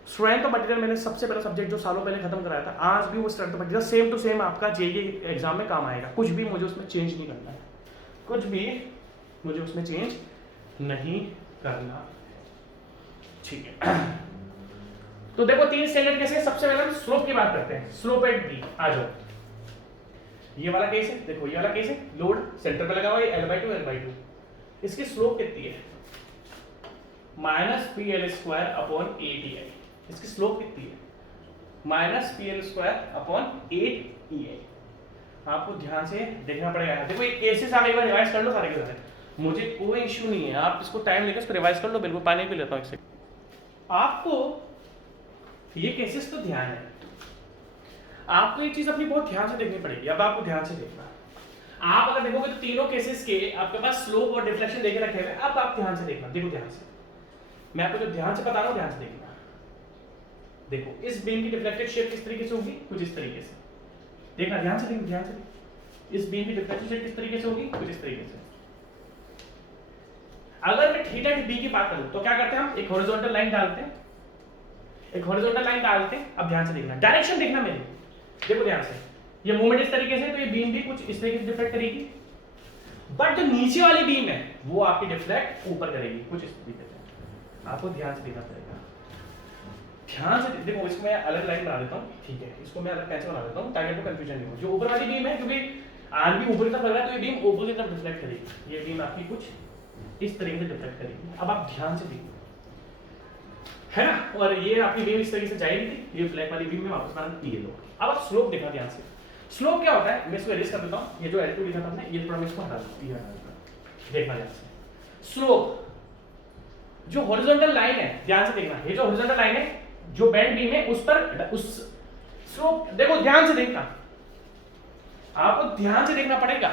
स्ट्रेंथ ऑफ मटेरियल मैंने सबसे पहला सब्जेक्ट जो सालों पहले खत्म कराया था, आज भी वो strength of material same to same आपका जेईई एग्जाम में काम आएगा। कुछ भी मुझे उसमें चेंज नहीं करना है, कुछ भी मुझे उसमें चेंज नहीं करना, ठीक है। तो देखो 3 स्टैंडर्ड केस है। सबसे पहले हम स्लोप की बात करते हैं, स्लोप एट बी। आ जाओ, ये वाला केस है, देखो ये वाला केस है, लोड सेंटर पे लगा हुआ है L/2 इसकी स्लोप कितनी है, -PL² इसकी स्लोप कितनी है, -PL² आपको ध्यान से देखना पड़ेगा। देखो ये केसेस आप एक बार रिवाइज कर लो सारे के सारे, मुझे कोई इश्यू नहीं है, आप इसको टाइम लेकर इसको रिवाइज कर लो, बिल्कुल। पानी पी लेता हूँ इससे। आपको ये केसेस तो ध्यान है, आपको ये चीज अपनी बहुत ध्यान से देखनी पड़ेगी। अब आपको ध्यान से देखना, आप अगर देखोगे तो तीनों केसेस के आपके पास स्लोप और डिफ्लेक्शन देके रखे हुए। अब आप ध्यान से देखना, देखो ध्यान से, मैं आपको जो ध्यान से बता रहा हूँ ध्यान से देखना। देखो इस बीम की डिफ्लेक्टेड शेप किस तरीके से होगी, कुछ इस तरीके से। देखना ध्यान से, देखो ध्यान से, इस बीम की डिफ्लेक्टेड शेप किस तरीके से होगी, कुछ इस तरीके से। अगर मैं थीटा डी की बात करूं तो क्या करते हैं हम, एक हॉरिजॉन्टल लाइन डालते हैं, एक हॉरिजॉन्टल लाइन डालते हैं। अब ध्यान से देखना, डायरेक्शन देखना मेरी, देखो ध्यान से, ये मूवमेंट इस तरीके से, तो ये बीम भी कुछ इस तरीके से डिफ्लेक्ट करेगी, बट जो नीचे वाली बीम है वो आपकी डिफ्लेक्ट ऊपर करेगी, कुछ इस तरीके से। आपको ध्यान से देखना पड़ेगा, ध्यान से देखो। इसको मैं अलग लाइन बना देता हूँ, ठीक है, इसको मैं अलग कैसे बना देता हूँ ताकि आपको कंफ्यूजन नहीं हो। जो ऊपर वाली बीम है, क्योंकि आज भी ऊपर की तरफ लग रहा है, तो ये बीम ऊपर की तरफ डिफ्लेक्ट करेगी, ये बीम आपकी कुछ इस तरीके से डिफ्लेक्ट करेगी। अब आप ध्यान से देखो, है ना, और ये आपकी बीम इस तरीके से जाएगी, ये ब्लैक वाली बीम में वापस बना, ये लो। अब आप स्लोप देखना ध्यान से। स्लोप क्या होता है, मैं इसको इरेज कर देता हूं, ये जो L2 लिखा था हमने, ये थोड़ा मैं इसको हटा दूं, ये हटा दूं। देखना ध्यान से, स्लोप जो हॉरिजॉन्टल लाइन है, ध्यान से देखना, ये जो हॉरिजॉन्टल लाइन है, जो बेंड बीम है उस पर उस स्लोप, देखो ध्यान से देखना, आपको ध्यान से देखना पड़ेगा।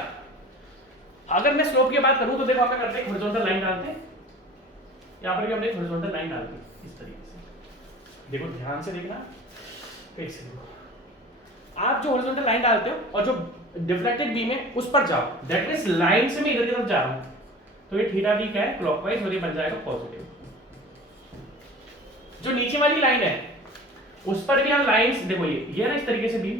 अगर मैं स्लोप की बात करूं तो देखो आप क्या करते हैं, हॉरिजॉन्टल लाइन डालते हैं, यहां पर भी हमने हॉरिजॉन्टल लाइन डाल दी इस तरीके से। देखो ध्यान से देखना, फिर से देखो, आप जो हॉरिजॉन्टल लाइन डालते हो और जो डिफ्लेक्टेड बीम है उस पर जाओ, दैट मींस लाइन से मैं इधर की तरफ जा रहा हूं, तो ये थीटा डी क्या है, क्लॉकवाइज, और ये बन जाएगा पॉजिटिव। जो नीचे वाली लाइन है उस पर भी हम लाइंस, देखो ये ना इस तरीके से बीम,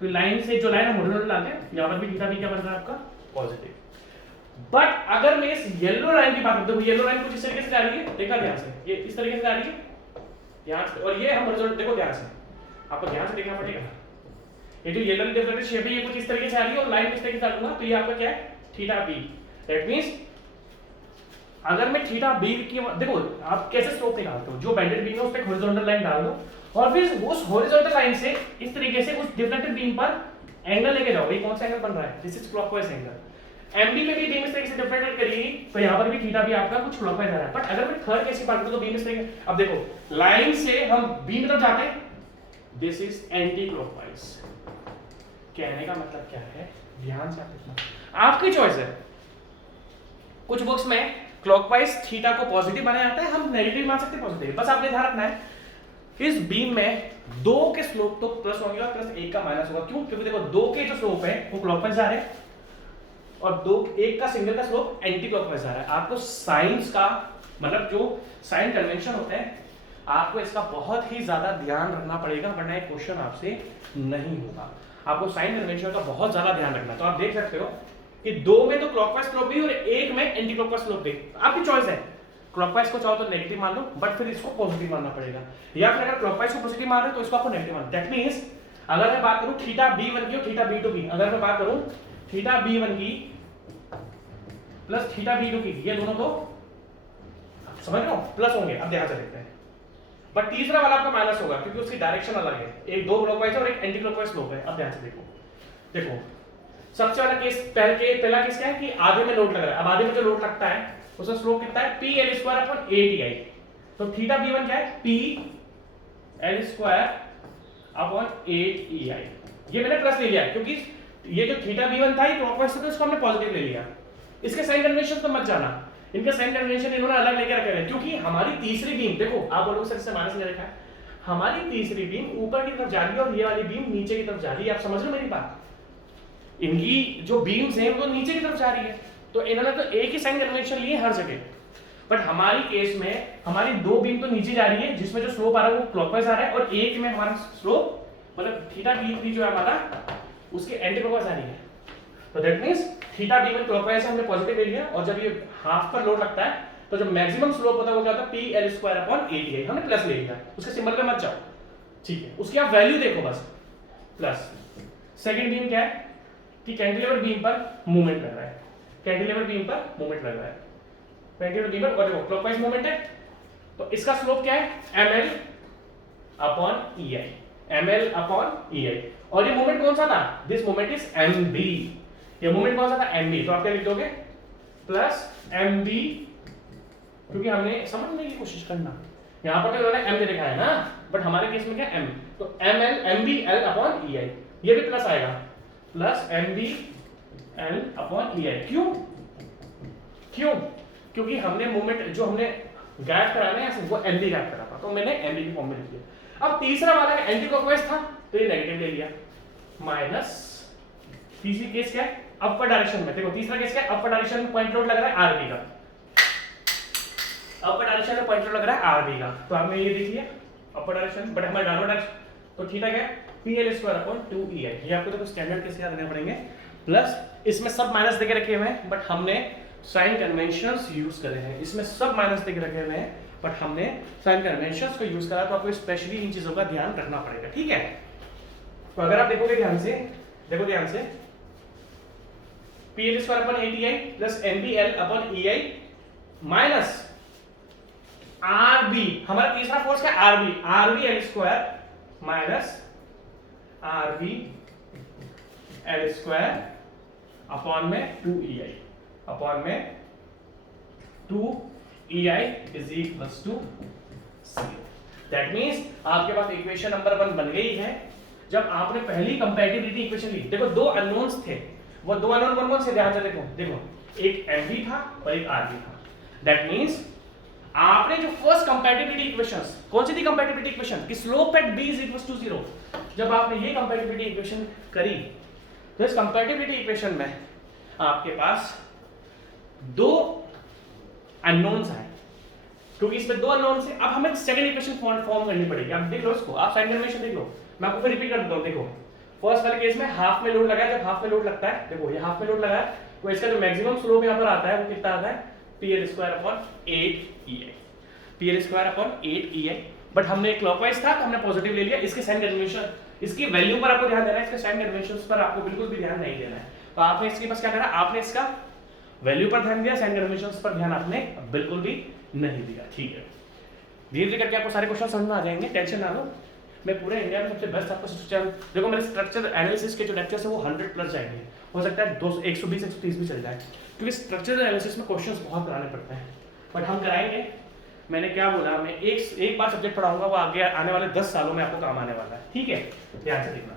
तो लाइन से जो लाइन हम हॉरिजॉन्टल डालते हैं, यहां पर भी थीटा डी क्या बन रहा है आपका, पॉजिटिव। बट अगर मैं इस येलो लाइन की बात करता हूं, येलो लाइन कुछ इस तरीके से जा रही है, देखा ध्यान से, ये इस तरीके से जा रही है ध्यान से, और ये हम हॉरिजॉन्टल, देखो ध्यान से, आपको ध्यान से देखना पड़ेगा, ये जो येलो डिफरेंट शेप है ये कुछ इस तरीके से आ रही है और लाइन इस तरीके से आ लूंगा तो ये आपका क्या है थीटा बी। दैट मींस अगर मैं थीटा बी की देखो आप कैसे स्लोप निकालते हो, जो बेंडेड बीम है उस पे हॉरिजॉन्टल लाइन डाल दो और फिर उस हॉरिजॉन्टल लाइन से इस तरीके से उस डिफरेंट बीम पर एंगल लेके जाओ। ये कौन सा एंगल बन रहा है, this is clockwise angle. MB में भी बीम इस तरीके से डिफरेंट करेगी तो यहां पर भी थीटा भी आपका कुछ क्लॉकवाइज आ रहा है। बट अगर मैं थर्ड केस की बात करूं तो बीम इस तरीके, अब देखो लाइन से हम बीम की तरफ जाते हैं, दिस इज एंटी क्लॉकवाइज। कहने का मतलब क्या है, ध्यान से देखना, आपकी चॉइस है। कुछ बुक्स में क्लॉकवाइज थीटा को पॉजिटिव माना जाता है, हम नेगेटिव मान सकते हैं पॉजिटिव। बस आपने ध्यान रखना है इस बीम में दो के स्लोप तो प्लस होंगे और प्लस एक का माइनस होगा। क्यों? क्योंकि देखो दो के जो स्लोप है वो क्लॉकवाइज जा रहे हैं और दो एक का सिंगल का स्लोप एंटी क्लॉकवाइज आ रहा है। आपको साइंस का मतलब जो साइन कन्वेंशन होते हैं आपको इसका बहुत ही ज्यादा ध्यान रखना पड़ेगा, वरना एक क्वेश्चन आपसे नहीं होगा। आपको साइन कन्वेंशन का बहुत ज्यादा ध्यान रखना। तो आप देख सकते हो कि दो में तो क्लॉकवाइज स्लोप भी और एक में एंटी क्लॉकवाइज स्लोप भी। आपकी चॉइस है, क्लॉकवाइज को चाहो तो नेगेटिव मान लो बट फिर इसको पॉजिटिव मानना पड़ेगा, या फिर अगर क्लॉकवाइज को पॉजिटिव मान रहे हो तो इसको आपको नेगेटिव मानना। दैट मींस अगर मैं बात करूं थीटा b1 की और थीटा b2 की, अगर मैं बात करूं थीटा b1 की प्लस थीटा b2 की, ये दोनों तो समझ रहे हो प्लस होंगे। अब ध्यान से देखते हैं, बट तीसरा वाला आपका माइनस होगा क्योंकि उसकी डायरेक्शन अलग है, एक दो क्लॉकवाइज और एक एंटी क्लॉकवाइज स्लोप है। अब ध्यान से देखो सबसे वाला केस पहला केस क्या है कि आधे में लोड लग रहा है। अब आधे में जो लोड लगता है उसका स्लोप कितना है PL²/8EI। तो थीटा b1 क्या है PL²/8EI। ये मैंने प्लस ले लिया क्योंकि ये जो थीटा b1 था ये क्लॉकवाइज था तो इसको हमने पॉजिटिव ले लिया। इसके साइन कन्वेंशन तो मत जाना, इनका साइन कन्वेंशन इन्होंने अलग लेके रखे हैं क्योंकि हमारी तीसरी बीम देखो, आप बोलोगे सर से माइनस ले रखा है, हमारी तीसरी बीम ऊपर की तरफ जा रही है और ये वाली बीम नीचे की तरफ जा रही है। आप समझ रहे हो मेरी बात? इनकी जो बीम्स हैं वो नीचे की तरफ जा रही है तो इन्होंने तो एक ही साइन कन्वेंशन लिए हर जगह। बट हमारी केस में हमारी दो बीम तो नीचे जा रही है जिसमें जो स्लोप आ रहा है वो क्लॉकवाइज आ रहा है और एक में हमारा स्लोप मतलब थीटा b3 जो है हमारा उसके एंटी क्लॉकवाइज आ रही है। तो that means theta b1 clockwise हमने पॉजिटिव ले लिया और जब ये हाफ पर लोड लगता है तो जो मैक्सिमम स्लोप होता है वो क्या होता है PL²/8EI। हमने प्लस ले लिया, उसके सिंबल पे मत जाओ, ठीक है? उसकी आप वैल्यू देखो बस प्लस। सेकंड बीम क्या है कि कैंटिलीवर बीम पर मूवमेंट लग रहा है, कैंटिलीवर बीम पर मूवमेंट लग रहा है, कैंटिलीवर बीम पर और देखो क्लॉकवाइज मूवमेंट है तो इसका स्लोप क्या है ML/EI, ML/EI। और ये मूवमेंट कौन सा था, दिस मूवमेंट इज MB। ये मूवमेंट कौन सा था MB, तो आप क्या लिख दोगे प्लस MB, क्योंकि हमने समझने की कोशिश करना, यहां पर तो इन्होंने M दे रखा है ना बट हमारे केस में क्या M, तो MB/L/EI ये भी प्लस आएगा प्लस MB/L/EI। क्यों? क्योंकि हमने मूवमेंट जो हमने गायब कराना है वो MB गायब करा था तो मैंने MB की फॉर्म में लिख दिया। अब तीसरा वाला एंटी क्लॉकवाइज था तो ये नेगेटिव ले लिया माइनस। तीसरी केस क्या है अपर डायरेक्शन में, देखो तीसरा केस क्या है अपर डायरेक्शन में पॉइंट लोड लग रहा है RB का, अपर डायरेक्शन में पॉइंट लोड लग रहा है RB का। तो आपने ये देख लिया अपर डायरेक्शन, बट हमारा डाउनवर्ड डायरेक्शन तो थीटा क्या है PL²/2EI। ये आपको तो स्टैंडर्ड केस याद रखने पड़ेंगे। प्लस इसमें सब माइनस देके रखे हुए हैं बट हमने साइन कन्वेंशंस यूज करे हैं, इसमें सब माइनस देके रखे हुए हैं बट हमने साइन कन्वेंशंस को यूज करा तो आपको स्पेशली इन चीजों का ध्यान रखना पड़ेगा, ठीक है? तो अगर आप देखोगे ध्यान से, देखो ध्यान से PL²/8EI plus MB/L/EI minus RB, हमारा तीसरा फोर्स क्या RB, RB/L² minus RB/L² upon में 2EI is equals to 0। That means आपके पास इक्वेशन नंबर 1 बन गई है जब आपने पहली कंपैटिबिलिटी इक्वेशन ली। देखो दो अननोन्स थे, वो दो अननोन कौन से ध्यान से देखो एक MB था और एक RB था। दैट मींस आपने जो फर्स्ट कंपैटिबिलिटी इक्वेशंस, कौन सी थी कंपैटिबिलिटी इक्वेशन कि slope at b is equals to 0, जब आपने ये कंपैटिबिलिटी इक्वेशन करी तो इस कंपैटिबिलिटी इक्वेशन में आपके पास दो अननोन्स आए क्योंकि इसमें दो अननोन्स है। अब हमें सेकंड इक्वेशन फॉर्म करनी पड़ेगी। अब देख लो इसको, आप साइन कन्वेंशन देख लो, मैं आपको फिर रिपीट कर देता हूं। देखो फर्स्ट वाले केस में हाफ में लोड लगा है, जब हाफ में लोड लगता है देखो ये हाफ में लोड लगा है तो इसका जो मैक्सिमम स्लोप यहां पर आता है वो कितना आता है PL²/8EI, PL²/8EI। बट हमने क्लॉकवाइज था तो हमने पॉजिटिव ले लिया, इसके साइन कन्वेंशन इसकी वैल्यू पर आपको ध्यान देना है, इसके साइन कन्वेंशंस पर आपको बिल्कुल भी ध्यान नहीं देना है। तो आपने इसके पास क्या करा, आपने इसका वैल्यू पर ध्यान दिया, साइन कन्वेंशंस पर ध्यान आपने बिल्कुल भी नहीं दिया। ठीक है, धीरे धीरे करके आपको सारे क्वेश्चन समझ में आ जाएंगे, टेंशन ना लो। मैं पूरे इंडिया में सबसे बेस्ट आपको स्ट्रक्चर, देखो मेरे स्ट्रक्चर एनालिसिस के जो लेक्चर्स है वो 100 प्लस जाएंगे, हो सकता है 200 120 130 भी चल जाए, क्योंकि स्ट्रक्चर एनालिसिस में क्वेश्चंस बहुत कराने पड़ते हैं, बट हम कराएंगे। मैंने क्या बोला, मैं एक बार सब्जेक्ट पढ़ाऊंगा, वो आगे आने वाले 10 सालों में आपको काम आने वाला है। ठीक है, ध्यान से देखना।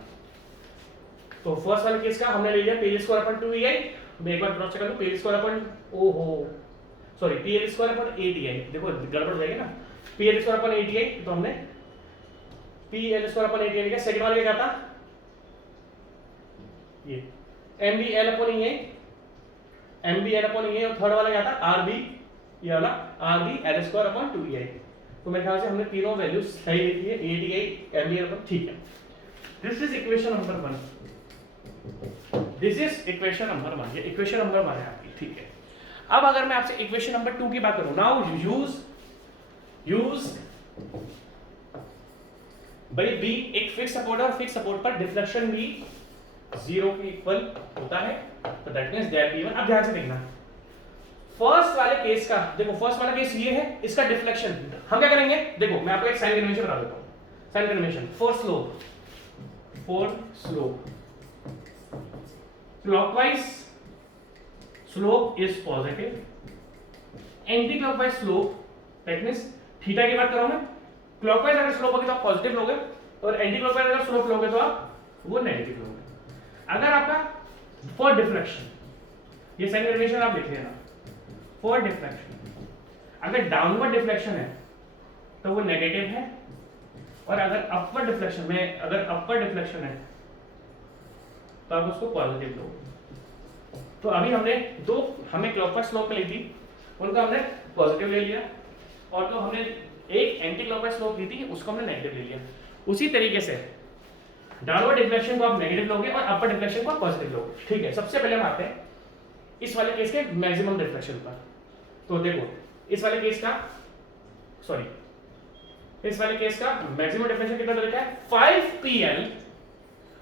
तो फर्स्ट वाले केस का हमने ले लिया PL स्क्वायर अपॉन 2EI। मैं एक बार क्रॉस चेक कर लूं, PL square upon sorry PL square upon 8EI, देखो गड़बड़ हो जाएगी ना, PL स्क्वायर अपॉन 8EI, तो हमने PL स्क्वायर अपॉन 8EI लिखा। सेकंड वाले क्या था, ये MBL upon EI, MBL upon EI, और थर्ड वाला क्या था RB, ये वाला RB L square upon 2EI। तो मेरे ख्याल से हमने तीनों वैल्यूज सही लिखी है, 8EI MBL अपॉन, ठीक है। This is equation number 1, this is equation number 1, ये इक्वेशन नंबर 1 है आपकी। ठीक है, अब अगर मैं आपसे इक्वेशन नंबर 2 की बात करूं, नाउ यूज भाई बी एक फिक्स सपोर्ट और फिक्स सपोर्ट पर डिफ्लेक्शन भी 0 के इक्वल होता है, तो दैट मींस दैट B1। अब ध्यान से देखना, फर्स्ट वाले केस का, देखो फर्स्ट वाला केस ये है, इसका डिफ्लेक्शन हम क्या करेंगे, देखो मैं आपको एक साइन कन्वेंशन बता देता हूं। Sign convention for slope clockwise slope is positive, anti clockwise slope, that means theta की बात करो मैं, क्लॉकवाइज अगर स्लोप होगी तो आप पॉजिटिव लोगे, और एंटी क्लॉकवाइज अगर स्लोप लोगे तो आप वो नेगेटिव लोगे। अगर आपका फॉर डिफ्लेक्शन, ये साइन कन्वेंशन आप लिख लेना, फॉर डिफ्लेक्शन अगर डाउनवर्ड डिफ्लेक्शन है तो वो नेगेटिव है, और अगर अपवर्ड डिफ्लेक्शन में, अगर अपवर्ड डिफ्लेक्शन है तो आप उसको पॉजिटिव लो। तो अभी हमने हमें क्लॉकवाइज स्लोप ली थी, उनका हमने पॉजिटिव ले लिया, और जो हमने एक एंटी क्लॉकवाइज स्लोप ली थी उसको हमने नेगेटिव ले लिया। उसी तरीके से डाउनवर्ड डिफ्लेक्शन को आप नेगेटिव लोगे और अपर डिफ्लेक्शन को आप पॉजिटिव लोगे। ठीक है, सबसे पहले हम आते हैं इस वाले केस के मैक्सिमम डिफ्लेक्शन पर। तो देखो इस वाले केस का मैक्सिमम डिफ्लेक्शन कितना दे रखा है, 5PL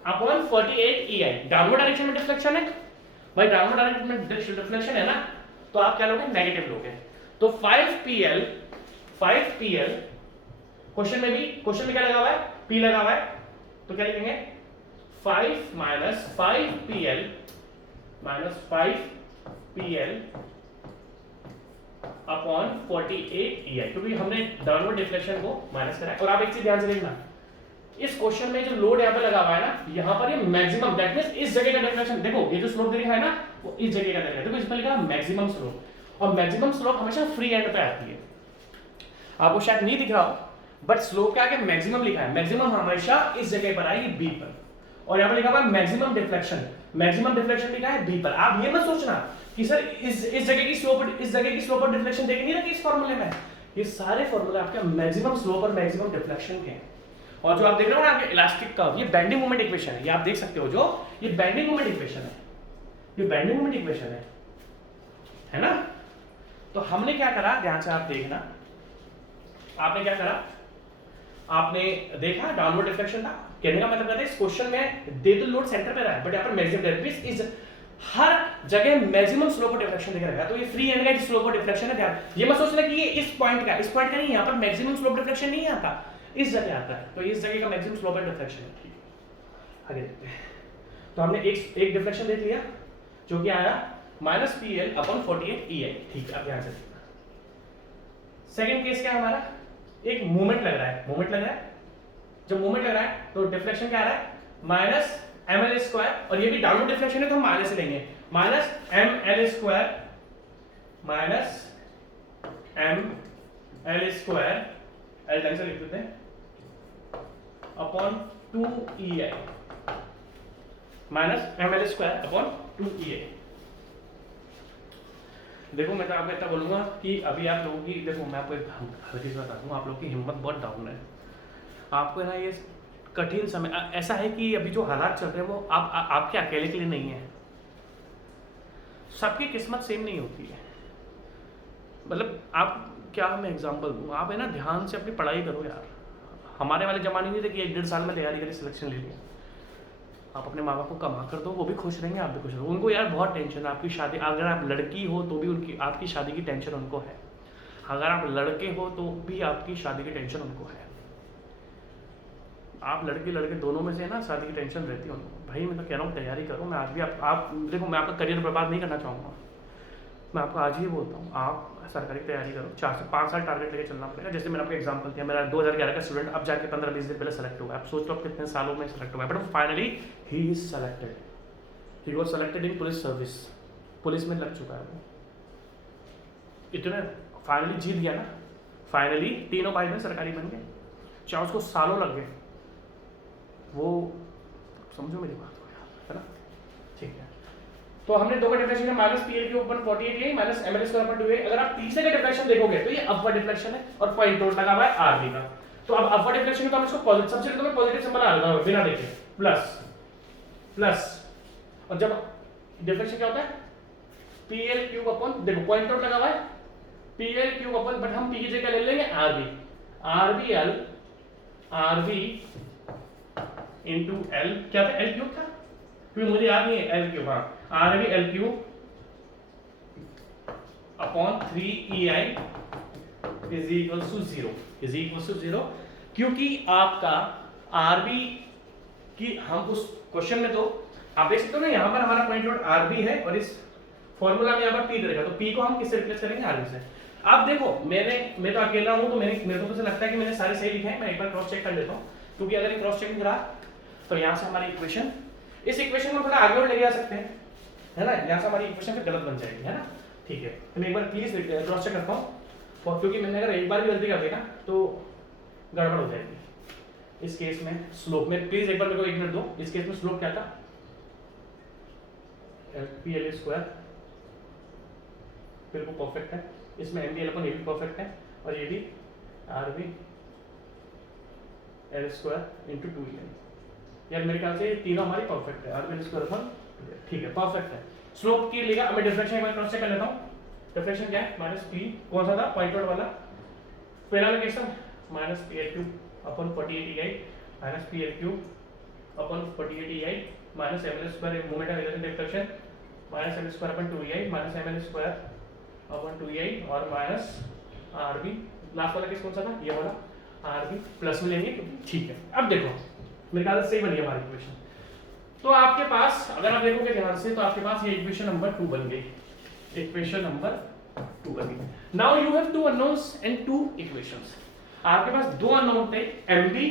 upon 48EI। Downward direction में डिफ्लेक्शन है भाई, डाउनवर्ड डायरेक्शन में डिफ्लेक्शन है ना, तो आप क्या लोगे, नेगेटिव लोगे। तो 5PL क्वेश्चन में क्या लगा हुआ है, P लगा हुआ है, तो क्या लिखेंगे 5 माइनस 5PL अपॉन 48EI, क्योंकि हमने डाउनवर्ड डिफ्लेक्शन को माइनस करा है। और आप एक चीज ध्यान से देखना, इस क्वेश्चन में जो लोड यहाँ पे लगा हुआ है ना, यहाँ पर ये मैक्सिमम, दैट मींस इस जगह का डिफ्लेक्शन, देखो ये जो स्लोप लिखा है ना वो इस जगह का है, देखो इसमें लिखा है मैक्सिमम स्लोप, और मैक्सिमम स्लोप हमेशा फ्री एंड पे आती है। आपको शायद नहीं दिख रहा हो, बट स्लोप क्या है, मैक्सिमम लिखा है, मैक्सिमम हमेशा इस जगह पर आएगी B पर, और यहाँ पर लिखा हुआ है मैक्सिमम डिफ्लेक्शन लिखा है B पर। आप ये मत सोचना कि सर इस जगह की स्लोप और डिफ्लेक्शन देखे नहीं रखी इस फॉर्मूले में, ये सारे फॉर्मूले आपके मैक्सिमम स्लोप और मैक्सिमम डिफ्लेक्शन के हैं। और जो आप देख रहे हो ना आपके इलास्टिक कर्व, ये बेंडिंग मोमेंट इक्वेशन है, ये आप देख सकते हो, जो ये बेंडिंग मोमेंट इक्वेशन है ना। तो हमने क्या करा, ध्यान से आप देखना, आपने क्या करा, आपने देखा डाउनवर्ड डिफ्लेक्शन था, कहने का मतलब कहते हैं इस क्वेश्चन में दे तो लोड सेंटर पे रहा है, बट यहाँ पर मैक्सिमम डिफ्लेक्शन इज हर जगह मैक्सिमम स्लोप और डिफ्लेक्शन दिख रहा है, तो ये फ्री एंड का स्लोप और डिफ्लेक्शन है। ध्यान ये मत सोचना कि ये इस पॉइंट का नहीं, यहाँ पर मैक्सिमम स्लोप डिफ्लेक्शन नहीं आता, इस जगह आता है, तो इस जगह का मैक्सिमम स्लोप एंड डिफ्लेक्शन है। ठीक है, आगे देखते हैं। तो हमने एक डिफ्लेक्शन देख लिया जो कि आया -PL अपॉन 48EI। ठीक है, अब ध्यान से देखना, सेकंड केस क्या है हमारा, एक मूवमेंट लग रहा है, जब मूवमेंट लग रहा है तो डिफ्लेक्शन क्या आ रहा है, -ML स्क्वायर, और ये भी डाउनवर्ड डिफ्लेक्शन है तो हम माइनस लेंगे, -ML स्क्वायर एल टाइम से लिख देते हैं upon 2EI, -ML square upon 2EI। देखो मैं तो आपको इतना बोलूंगा कि अभी आप लोगों की, देखो मैं आपको एक हर चीज़ बता दूँ, आप लोगों की हिम्मत बहुत डाउन है। आपको ना ये कठिन समय ऐसा है कि अभी जो हालात चल रहे हैं वो आपके अकेले के लिए नहीं है, सबकी किस्मत सेम नहीं होती है। मतलब आप क्या, मैं एग्जांपल दूँ, आप है ना ध्यान से अपनी पढ़ाई करो यार, हमारे वाले जमाने नहीं थे कि 1-1.5 साल में तैयारी करी सिलेक्शन ले लिया। आप अपने माँ बाप को कमा कर दो, वो भी खुश रहेंगे, आप भी खुश रहोगे। उनको यार बहुत टेंशन है आपकी शादी, अगर आप लड़की हो तो भी उनकी आपकी शादी की टेंशन उनको है, अगर आप लड़के हो तो भी आपकी शादी की टेंशन उनको है। आप लड़के दोनों में से ना शादी की टेंशन रहती है उनको। भाई मैं तो कह रहा हूँ तैयारी करो। मैं आज भी आप देखो, मैं आपका करियर बर्बाद नहीं करना चाहूँगा, मैं आपको आज ही बोलता हूँ, आप सरकारी तैयारी करो। 4 से 5 साल टारगेट लेके चलना पड़ेगा। जैसे मैंने आपको एग्जांपल दिया, मेरा 2011 का स्टूडेंट अब जाके 15-20 दिन पहले सेलेक्ट हुआ है। आप सोच लो आप कितने सालों में सेलेक्ट हुआ है, but finally he is selected, he was selected in police service, police में लग चुका है वो। इतने फाइनली जीत गया ना, फाइनली तीनों भाई में सरकारी बन गए, चाहे उसको सालों लग गए। वो समझो मेरी बात को यार, है ना? ठीक है, तो हमने दो का डिफ्लेक्शन है minus P L Q upon 48 minus M L square upon 2a। अगर आप तीसरे का डिफ्लेक्शन देखोगे तो ये अपवर्ड डिफ्लेक्शन है और पॉइंट टोट लगा हुआ है आरबी का। तो अब अपवर्ड डिफ्लेक्शन है तो हम इसको पॉजिटिव, सबसे पहले तो मैं पॉजिटिव सिंबल आ रहा हूं बिना देखे, प्लस प्लस, और जब डिफ्लेक्शन क्या होता है पी एल क्यूब अपन, देखो पॉइंट टोट लगा हुआ है P L cube upon, but हम पी की जगह ले लेंगे RB, RB L RB into L, क्या था एल क्यूब था क्योंकि मुझे याद नहीं है एल क्यूब, हाँ RB L cube upon 3ei is equals to 0, is equals to 0, क्योंकि आपका आरबी की हम उस क्वेश्चन में तो आप देख सकते हो ना, यहाँ पर हमारा पॉइंट नोट आरबी है और इस फॉर्मूला में यहाँ पर पी रहेगा, तो पी को हम किससे रिप्लेस करेंगे आरबी से। अब देखो मैं तो अकेला हूँ, तो मेरे को तो लगता है कि मैंने सारे सही लिखे हैं। मैं एक बार क्रॉस चेक कर लेता हूँ, क्योंकि अगर ये क्रॉस चेक नहीं करा तो यहाँ से हमारी इक्वेशन, इस इक्वेशन को थोड़ा आगे और ले जा सकते हैं, है ना, यहाँ से हमारी इक्वेशन फिर गलत बन जाएगी, है ना। ठीक है, तो मैं एक बार प्लीज क्रॉस चेक करता हूँ, क्योंकि मैंने अगर एक बार भी गलती कर दी ना तो गड़बड़ हो जाएगी। इस केस में स्लोप में प्लीज एक बार मेरे को 1 मिनट दो। इस केस में स्लोप क्या था, पी एल स्क्वायर बिल्कुल परफेक्ट है, इसमें एम बी एल अपन ये भी परफेक्ट है, और ये भी R B L square into 2 यार मेरे ख्याल से तीनों हमारी परफेक्ट है, R B L square upon ठीक है परफेक्ट है। स्लोप की लेगा, मैं डिफ्लेक्शन एक बार क्रॉस चेक कर लेता हूँ। डिफ्लेक्शन क्या है माइनस पी, कौन सा था पॉइंट आउट वाला, पहला location minus P L cube upon 48ei minus P L cube upon 48ei minus M L square moment of deflection minus M square upon 2ei minus M L square upon 2ei और minus R B, last वाला case कौन सा था ये वाला, R B plus में लेंगे, ठीक है। अब देखो मेरे ख्याल से सही बनी हमारी इक्वेशन। तो आपके पास अगर आप देखोगे ध्यान से तो आपके पास ये इक्वेशन नंबर 2 बन गई, इक्वेशन नंबर 2 बन गई। Now you have 2 unknowns and 2 equations. आपके पास 2 अननोन थे एमबी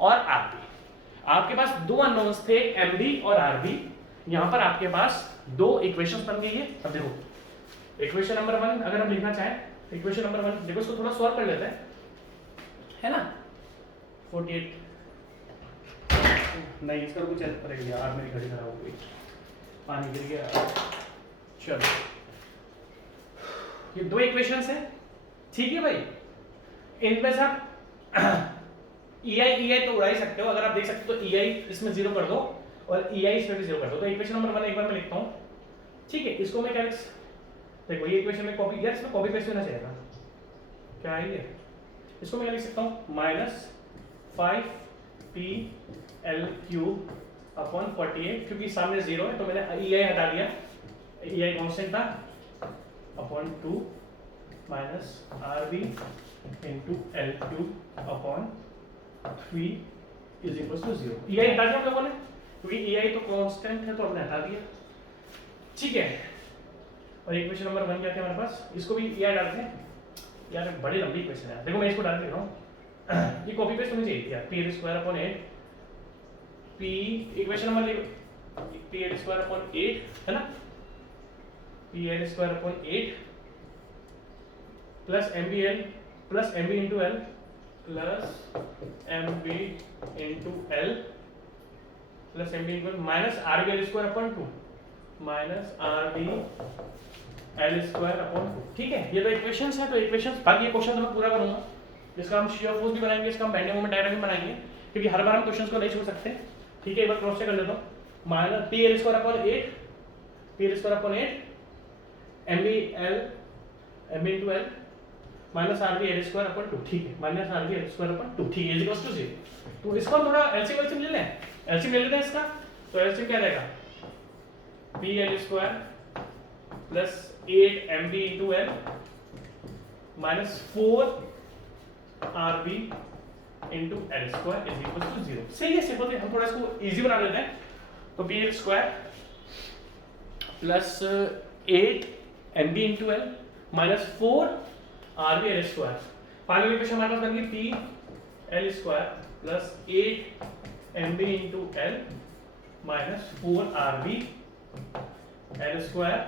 और आरबी, आपके पास 2 अननोन्स थे एमबी और आरबी, यहां पर आपके पास 2 इक्वेशंस बन गई है। अब देखो इक्वेशन नंबर 1 अगर हम लिखना चाहें, इक्वेशन नंबर 1 देखो इसको थोड़ा सॉल्व कर लेते हैं, है ना। 48 नहीं इसका कुछ हेल्प करेगी यार, मेरी घड़ी खराब हो गई, पानी गिर गया। चलो ये 2 इक्वेशंस है, ठीक है भाई। इनमें से आप ei तो उड़ा ही सकते हो, अगर आप देख सकते हो तो ei इसमें 0 कर दो और ei इसमें भी 0 कर दो। तो इक्वेशन नंबर 1 एक बार मैं लिखता हूँ, ठीक है। इसको मैं क्या देखो ये इक्वेशन में कॉपी, यार इसमें कॉपी पेस्ट होना चाहिए था, क्या है ये, इसको मैं क्या लिख सकता हूँ minus 5p L cube upon 48, क्योंकि सामने 0 है तो मैंने ei हटा दिया, ei कांस्टेंट था, upon 2 minus R B into L cube upon 3 is equal to 0। ei हटा दिया हम लोगों ने, क्योंकि ei तो कांस्टेंट है तो हमने हटा दिया, ठीक है। और इक्वेशन नंबर 1 क्या थे हमारे पास, इसको भी ei डालते हैं यार, बड़ी लंबी इक्वेशन है। देखो मैं इसको डाल के रहा हूँ, ये कॉपी पेस्ट होनी चाहिए थी यार, P L square upon 8 P equation number लिखो पी एल स्क्वायर अपॉन 8 है ना, P L square upon 8 plus M B L plus M B into L plus M B into L plus M B into minus R B L square upon 2 minus R B L square upon 2, ठीक है। ये तो equations है, तो equations बाकी ये question तो मैं पूरा करूंगा, इसका हम शियर फोर्स भी बनाएंगे, इसका हम बेंडिंग मोमेंट डायग्राम भी बनाएंगे, क्योंकि हर बार हम क्वेश्चंस को नहीं छोड़ सकते, ठीक है। एक बार क्रॉस चेक कर लेता हूं, minus P L square upon 8 P L square upon 8 M B into L minus R B L square upon 2, ठीक है, minus R B L square upon 2, ठीक है, इज इक्वल टू 0। तो इसको हम थोड़ा एलसीएम ले लें, एलसीएम ले लेते हैं इसका। तो एलसीएम क्या रहेगा, P L square plus 8 M B into L minus 4 R B into L square is equal to 0। सही है, सिंपल है, हम थोड़ा इसको इजी बना लेते हैं। तो P L square plus 8 M B into L minus 4 R B L square, final equation हमारे पास बन गई P L square plus 8 M B into L minus 4 R B L square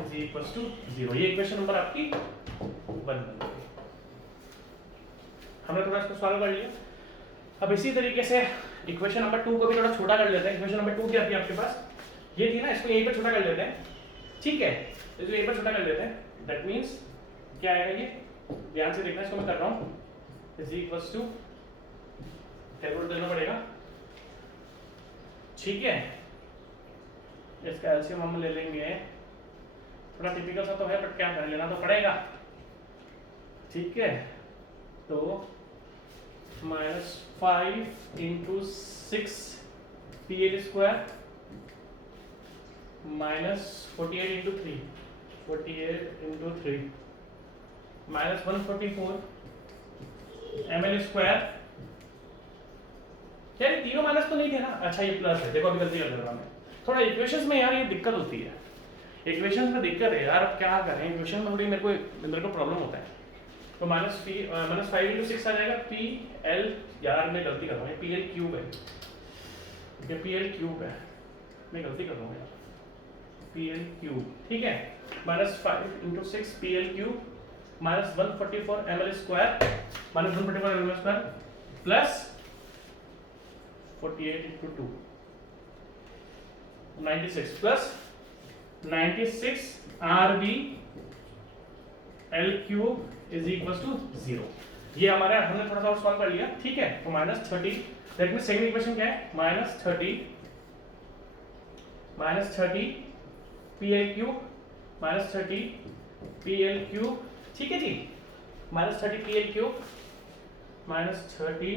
is equal to 0। ये equation number आपकी 1 बन गई। हमने थोड़ा इसको सॉल्व कर लिया। अब इसी तरीके से इक्वेशन नंबर 2 को भी थोड़ा छोटा कर लेते हैं। इक्वेशन नंबर 2 क्या थी आपके पास, ये थी ना, इसको यहीं पर छोटा कर लेते हैं, ठीक है, इसको यहीं पर छोटा कर लेते हैं। दैट मींस क्या आएगा, ये ध्यान से देखना, इसको मैं कर रहा हूं, इज इक्वल्स टू, कैलकुलेट करना पड़ेगा, ठीक है, इसका एलसीएम हम ले लेंगे, थोड़ा टिपिकल सा तो है बट क्या कर लेना तो पड़ेगा, ठीक है। तो minus 5 into 6 P L square minus 48 into 3, 48 into 3 minus 144 M L square. यार तीनों माइनस तो नहीं थे ना, अच्छा ये प्लस है, देखो अभी गलती कर रहा हूं मैं थोड़ा इक्वेशंस में, यार ये दिक्कत होती है, इक्वेशंस में दिक्कत है यार, अब क्या करें, इक्वेशन में थोड़ी मेरे को प्रॉब्लम होता है। तो माइनस 5 इंटू 6 आ जाएगा पी एल, यार मैं गलती कर रहा हूँ, पी एल क्यूब है, ये पी एल क्यूब है, मैं गलती कर रहा हूँ यार, पी एल क्यूब, ठीक है, minus 5 into 6 P L cube minus 144 M L square minus 144 M L square plus 48 into 2 96 plus 96 R B L cube is equal to 0। ये हमारा हमने थोड़ा सा और सॉल्व कर लिया, ठीक है। तो minus 30, that means second equation क्या है, minus 30 P L cube minus 30 P L cube, ठीक है जी, minus 30 P L cube minus 30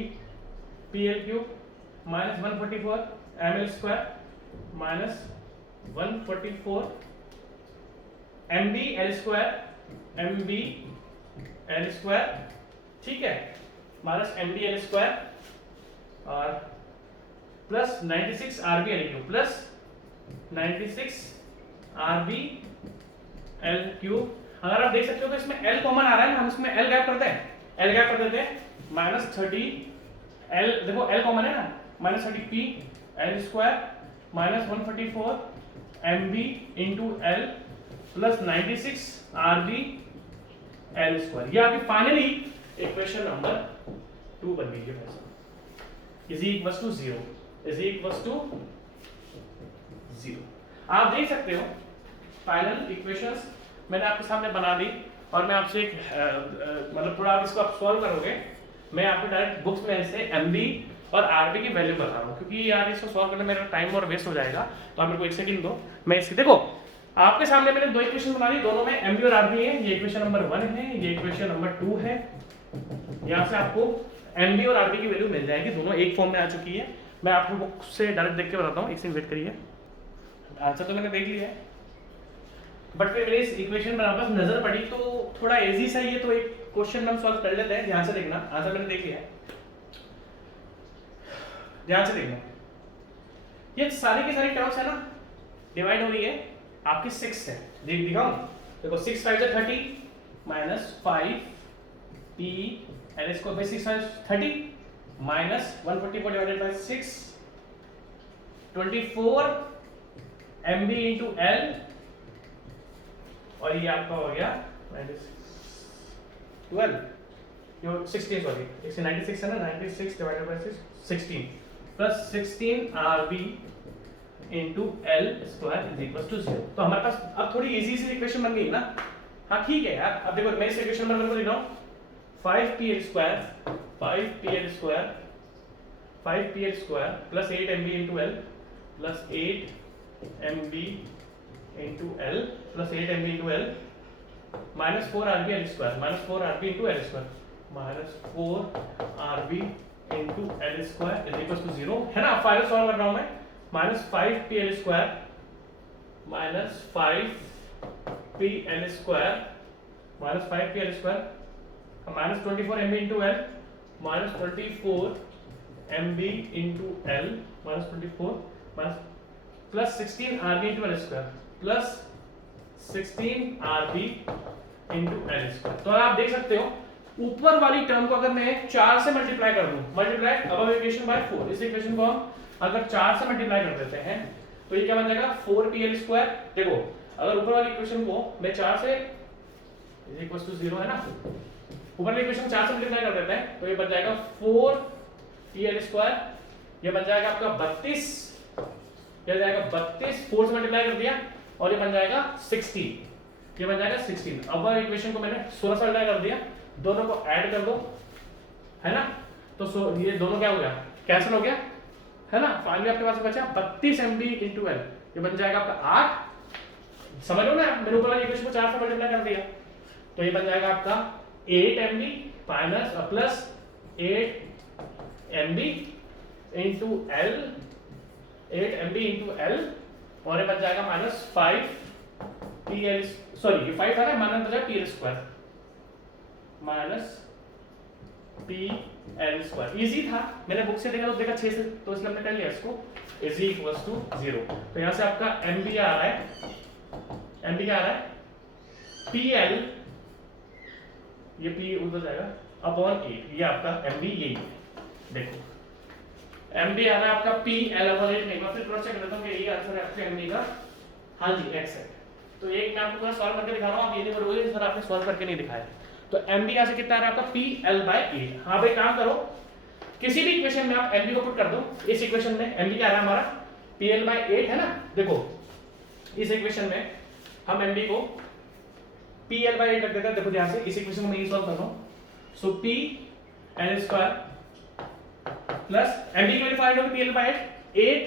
P L cube minus 144 M L square minus 144 M B L square, m B L square, ठीक है, minus m d l square और plus 96 R B L cube plus 96 R B L cube. अगर आप देख सकते हो तो इसमें एल कॉमन आ रहा है ना, हम इसमें एल गैप करते हैं, एल गैप कर देते हैं, माइनस 30 एल, देखो एल कॉमन है ना, minus 30 P L square minus 144 M B into L plus 96 R B L square. ये आपकी फाइनली इक्वेशन नंबर 2 बन गई है, is equals to 0, is equals to 0। आप देख सकते हो फाइनल इक्वेशंस मैंने आपके सामने बना दी, और मैं आपसे एक मतलब थोड़ा आप इसको आप सॉल्व करोगे, मैं आपको डायरेक्ट बुक्स में से एमबी और आरबी की वैल्यू बता रहा हूँ, क्योंकि यार इसको सॉल्व करने में मेरा टाइम और वेस्ट हो जाएगा। तो आप मेरे को एक सेकंड दो, मैं इसकी, देखो आपके सामने मैंने 2 इक्वेशन बना दी, दोनों में एमबी और आरबी है, ये इक्वेशन नंबर 1 है, ये इक्वेशन नंबर 2 है। यहाँ से आपको एमबी और आरबी की वैल्यू मिल जाएगी, दोनों एक फॉर्म में आ चुकी है। मैं आपको बुक से डायरेक्ट देख के बताता हूँ, एक सेकंड वेट करिए। आंसर तो मैंने देख लिया है, बट फिर मेरे इस इक्वेशन पर आपस नजर पड़ी तो थोड़ा इजी सा ये, तो एक क्वेश्चन हम सॉल्व कर लेते हैं, ध्यान से देखना। आंसर मैंने देख लिया है, ध्यान से देखना। ये सारी की सारी टर्म्स है ना, डिवाइड हो रही है आपकी 6 है, दिखाऊं, देखो 6 5 30 minus 5 P L square by 6 30 minus 144 divided by 6 24 MB into L, और ये आपका हो गया 12 जो 16 सॉरी 96 है ना, 96 divided by 16 plus 16 RB into L square is equal to 0। तो हमारे पास अब थोड़ी इजी सी इक्वेशन बन गई ना। हाँ ठीक है यार, अब देखो मैं इस इक्वेशन नंबर को लिख रहा हूँ 5pl square plus 8mb into L plus 8mb into L plus 8mb into L minus 4 RB L square, minus 4 RB into L square, minus 4 RB into L square is equal to 0 है ना। Final solve कर रहा हूं मैं, minus 5PL square minus 5PL square minus 5PL square minus 24 MB into L minus 24 MB into L minus 24 minus plus 16 RB into L square plus 16 RB into L square. तो आप देख सकते हो ऊपर वाली टर्म को अगर मैं 4 से मल्टीप्लाई कर दूं, मल्टीप्लाई अबव इक्वेशन बाय 4, इस इक्वेशन को हम अगर 4 से मल्टीप्लाई कर देते हैं तो ये क्या बन जाएगा 4PL स्क्वायर। देखो अगर ऊपर वाली इक्वेशन को मैं 4 से इज इक्वल टू 0 है ना, ऊपर वाली इक्वेशन 4 से मल्टीप्लाई कर देते हैं तो ये बन जाएगा 4PL स्क्वायर, ये बन जाएगा आपका 32, ये जाएगा 32 4 से मल्टीप्लाई कर दिया और ये बन जाएगा 16, ये बन जाएगा 16। अब इक्वेशन को मैंने 16 से मल्टीप्लाई कर दिया, दोनों को ऐड कर दो है ना, तो ये दोनों क्या हो गया कैंसिल हो गया है ना। फाइनली आपके पास बचा 32 MB इंटू एल, ये बन जाएगा आपका 8, समझ लो ना, मैंने ऊपर वाली इक्वेशन को 4 से मल्टीप्लाई कर दिया तो ये बन जाएगा आपका 8 MB minus plus 8 MB into L, 8 MB into L और ये बन जाएगा माइनस 5PL, सॉरी ये 5 था ना, माइनस बचा PL square minus PL square. Easy था, मैंने बुक से देखा तो देखा 6 से, तो इसलिए हमने कर लिया इसको इज इक्वल्स टू 0। तो यहां से आपका MB आ रहा है, MB क्या आ रहा है PL, ये P उधर जाएगा अपॉन 8, ये आपका MB यही है। देखो MB आ रहा है आपका PL अपॉन 8, एक बार फिर क्रॉस चेक कर लेता हूं कि यही आंसर है आपके MB का। हाँ जी एक्सेक्ट। तो एक मैं आपको पूरा सॉल्व करके दिखा रहा हूं, आप ये नहीं बोलोगे सर आपने सॉल्व करके नहीं दिखाया। तो MB यहां से कितना आ रहा है आपका PL/8। हाँ भाई काम करो, किसी भी इक्वेशन में आप MB को पुट कर दो। इस इक्वेशन में MB क्या आ रहा है हमारा PL/8 है ना। देखो इस इक्वेशन में हम MB को PL/8 रख देते हैं। देखो ध्यान से इस इक्वेशन को मैं सॉल्व कर रहा हूं, सो PL स्क्वायर प्लस MB की वैल्यू फाइंड होगी PL/8, 8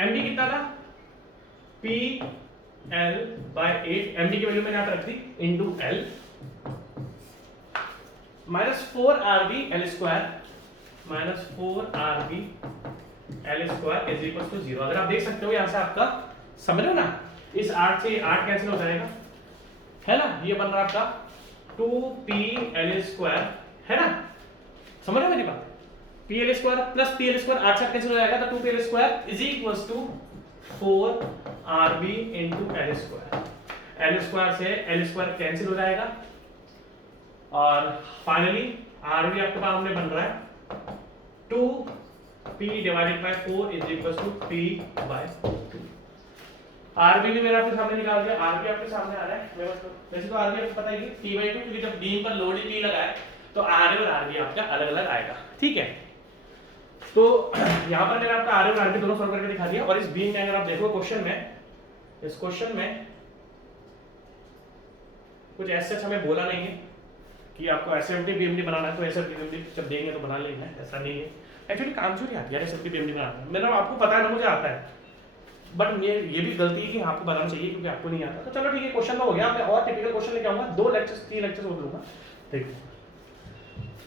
MB कितना था PL/8, MB की वैल्यू मैंने यहां पे रख दी into L minus 4RB L square minus 4RB L square is equal to 0। अगर आप देख सकते हो यहां से आपका समझ लो ना, इस 8 से 8 कैंसिल हो जाएगा है ना, ये बन रहा है आपका 2PL स्क्वायर है ना, समझ रहे हो मेरी बात। PL square plus PL square 8 से कैंसिल हो जाएगा तो 2PL square is equal to 4RB into L square. L square से L स्क्वायर कैंसिल हो जाएगा और फाइनली RB आपके पास हमने बन रहा है 2P divided by 4 is equal to P/2। RB भी मेरा आपके सामने निकाल दिया, RB आपके सामने आ रहा है। वैसे तो RB आपको पता ही है P/2, क्योंकि जब बीम पर लोड ही P लगा है तो RA और RB आपका अलग अलग आएगा। ठीक है, तो यहाँ पर मैंने आपका RA और RB दोनों सॉल्व करके दिखा दिया। और इस बीम में अगर आप देखो क्वेश्चन में, इस क्वेश्चन में कुछ ऐसा हमें बोला नहीं है कि आपको SFT BMD बनाना है तो SFT BMD जब देंगे तो बना लेना है, ऐसा नहीं है। एक्चुअली काम चोरी आती है SFT BMD बनाना, मेरा आपको पता है ना, मुझे आता है, बट ये भी गलती है कि आपको बताना चाहिए क्योंकि आपको नहीं आता। तो चलो ठीक है, क्वेश्चन तो हो गया। मैं और टिपिकल क्वेश्चन लेके आऊंगा, 2 लेक्चर्स 3 लेक्चर्स और लूंगा। देखो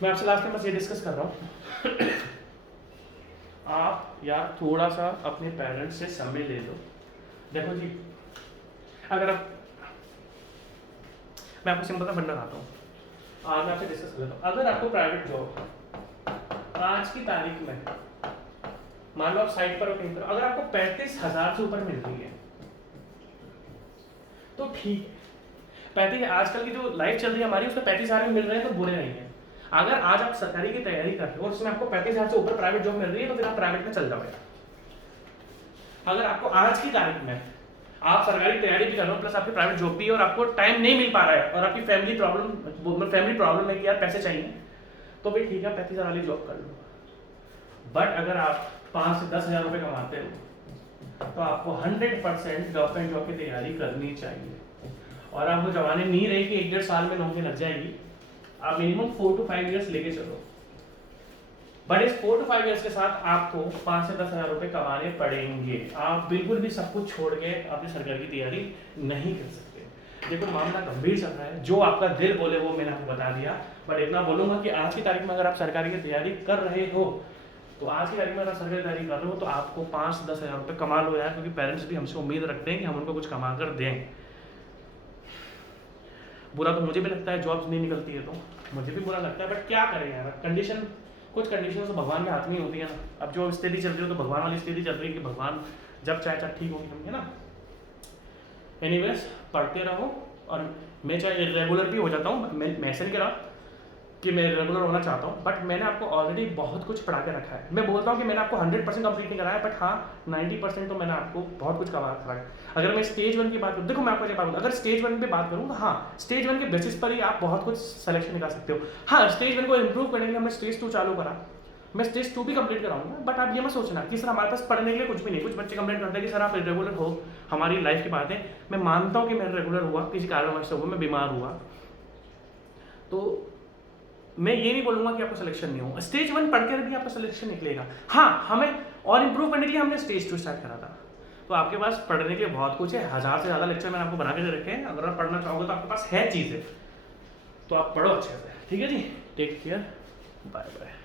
मैं आपसे लास्ट में बस ये डिस्कस कर रहा हूँ आप यार थोड़ा सा अपने पेरेंट्स से समय ले लो। देखो जी, अगर आप, मैं आपको सिंपल सा फंडा बताता हूँ, आज मैं आपसे डिस्कस कर लेता हूँ। अगर आपको प्राइवेट जॉब आज की तारीख में, मान लो आप साइट पर हो कहीं पर, अगर आपको 35,000 से ऊपर मिल रही है तो ठीक है। 35, आजकल की जो लाइफ चल रही है हमारी, उसमें 35,000 में मिल रहे हैं तो बुरे नहीं है। अगर आज आप सरकारी की तैयारी कर रहे हो और उसमें आपको 35,000 से ऊपर प्राइवेट जॉब मिल रही है तो फिर आप प्राइवेट में चल जाओ यार। अगर आपको आज की तारीख में आप सरकारी तैयारी भी कर रहे हो प्लस आपकी प्राइवेट जॉब भी है और आपको टाइम नहीं मिल पा रहा है और आपकी फैमिली प्रॉब्लम है कि यार पैसे चाहिए, तो भाई ठीक है 35,000 वाली जॉब कर लो। बट अगर आप 5 से 10,000 रुपये कमाते हो तो आपको 100% गवर्नमेंट जॉब की तैयारी करनी चाहिए। और आपको जवानी नहीं रही कि 1-1.5 साल में नौकरी लग जाएगी, आप मिनिमम 4 to 5 ईयर्स लेके चलो। बट इस 4 to 5 ईयर्स के साथ आपको 5 से 10,000 रुपये कमाने पड़ेंगे। आप बिल्कुल भी सब कुछ छोड़ के अपनी सरकार की तैयारी नहीं कर सकते। देखो मामला गंभीर चल रहा है, जो आपका दिल बोले वो मैंने आपको बता दिया। बट इतना बोलूंगा कि आज की तारीख में अगर आप सरकारी की तैयारी कर रहे हो, तो आज की तारीख में अगर सरकारी तैयारी कर रहे हो तो आपको 5-10 हज़ार रुपये कमा लो यार, क्योंकि पेरेंट्स भी हमसे उम्मीद रखते हैं कि हम उनको कुछ कमा कर दें। बुरा तो मुझे भी लगता है, जॉब्स नहीं निकलती है तो मुझे भी बुरा लगता है, बट क्या करें यार, कंडीशन, कुछ कंडीशन तो भगवान के हाथ में ही होती है ना। अब जो स्थिति चल रही हो तो भगवान वाली स्थिति चल रही है कि भगवान जब चाहे तब ठीक होगी, समझे ना। एनीवेज पढ़ते रहो, और मैं चाहे रेगुलर भी हो जाता हूँ, मैं ऐसे नहीं कह रहा कि मैं रेगुलर होना चाहता हूँ, बट मैंने आपको ऑलरेडी बहुत कुछ पढ़ा के रखा है। मैं बोलता हूँ कि मैंने आपको 100% कंप्लीट नहीं कराया, बट हाँ 90% तो मैंने आपको बहुत कुछ करा रखा है। अगर मैं स्टेज 1 की बात करूँ, देखो मैं आपको बात करूँ, अगर स्टेज 1 पे बात करूँ तो हाँ स्टेज 1 के बेसिस पर ही आप बहुत कुछ सिलेक्शन निकाल सकते हो। हाँ स्टेज 1 को इम्प्रूव करने के लिए हमने स्टेज 2 चालू करा, मैं स्टेज 2 भी कंप्लीट कराऊंगा। बट आप ये मत सोचना कि सर हमारे पास पढ़ने के लिए कुछ भी नहीं। कुछ बच्चे कंप्लेंट करते हैं कि सर आप इरेगुलर हो, हमारी लाइफ की बात है। मैं मानता हूँ कि मैं रेगुलर हुआ, किसी कारणवश से हुआ, मैं बीमार हुआ, तो मैं ये नहीं बोलूंगा कि आपको सिलेक्शन नहीं हो। स्टेज 1 पढ़कर भी आपका सिलेक्शन निकलेगा। हाँ हमें और इम्प्रूव करने के लिए हमने स्टेज 2 स्टार्ट करा था। तो आपके पास पढ़ने के लिए बहुत कुछ है, 1000 से ज़्यादा लेक्चर मैंने आपको बना के दे रखे हैं। अगर आप पढ़ना चाहोगे तो आपके पास है चीज़ें, तो आप पढ़ो अच्छे से, ठीक है जी। Take care, bye bye.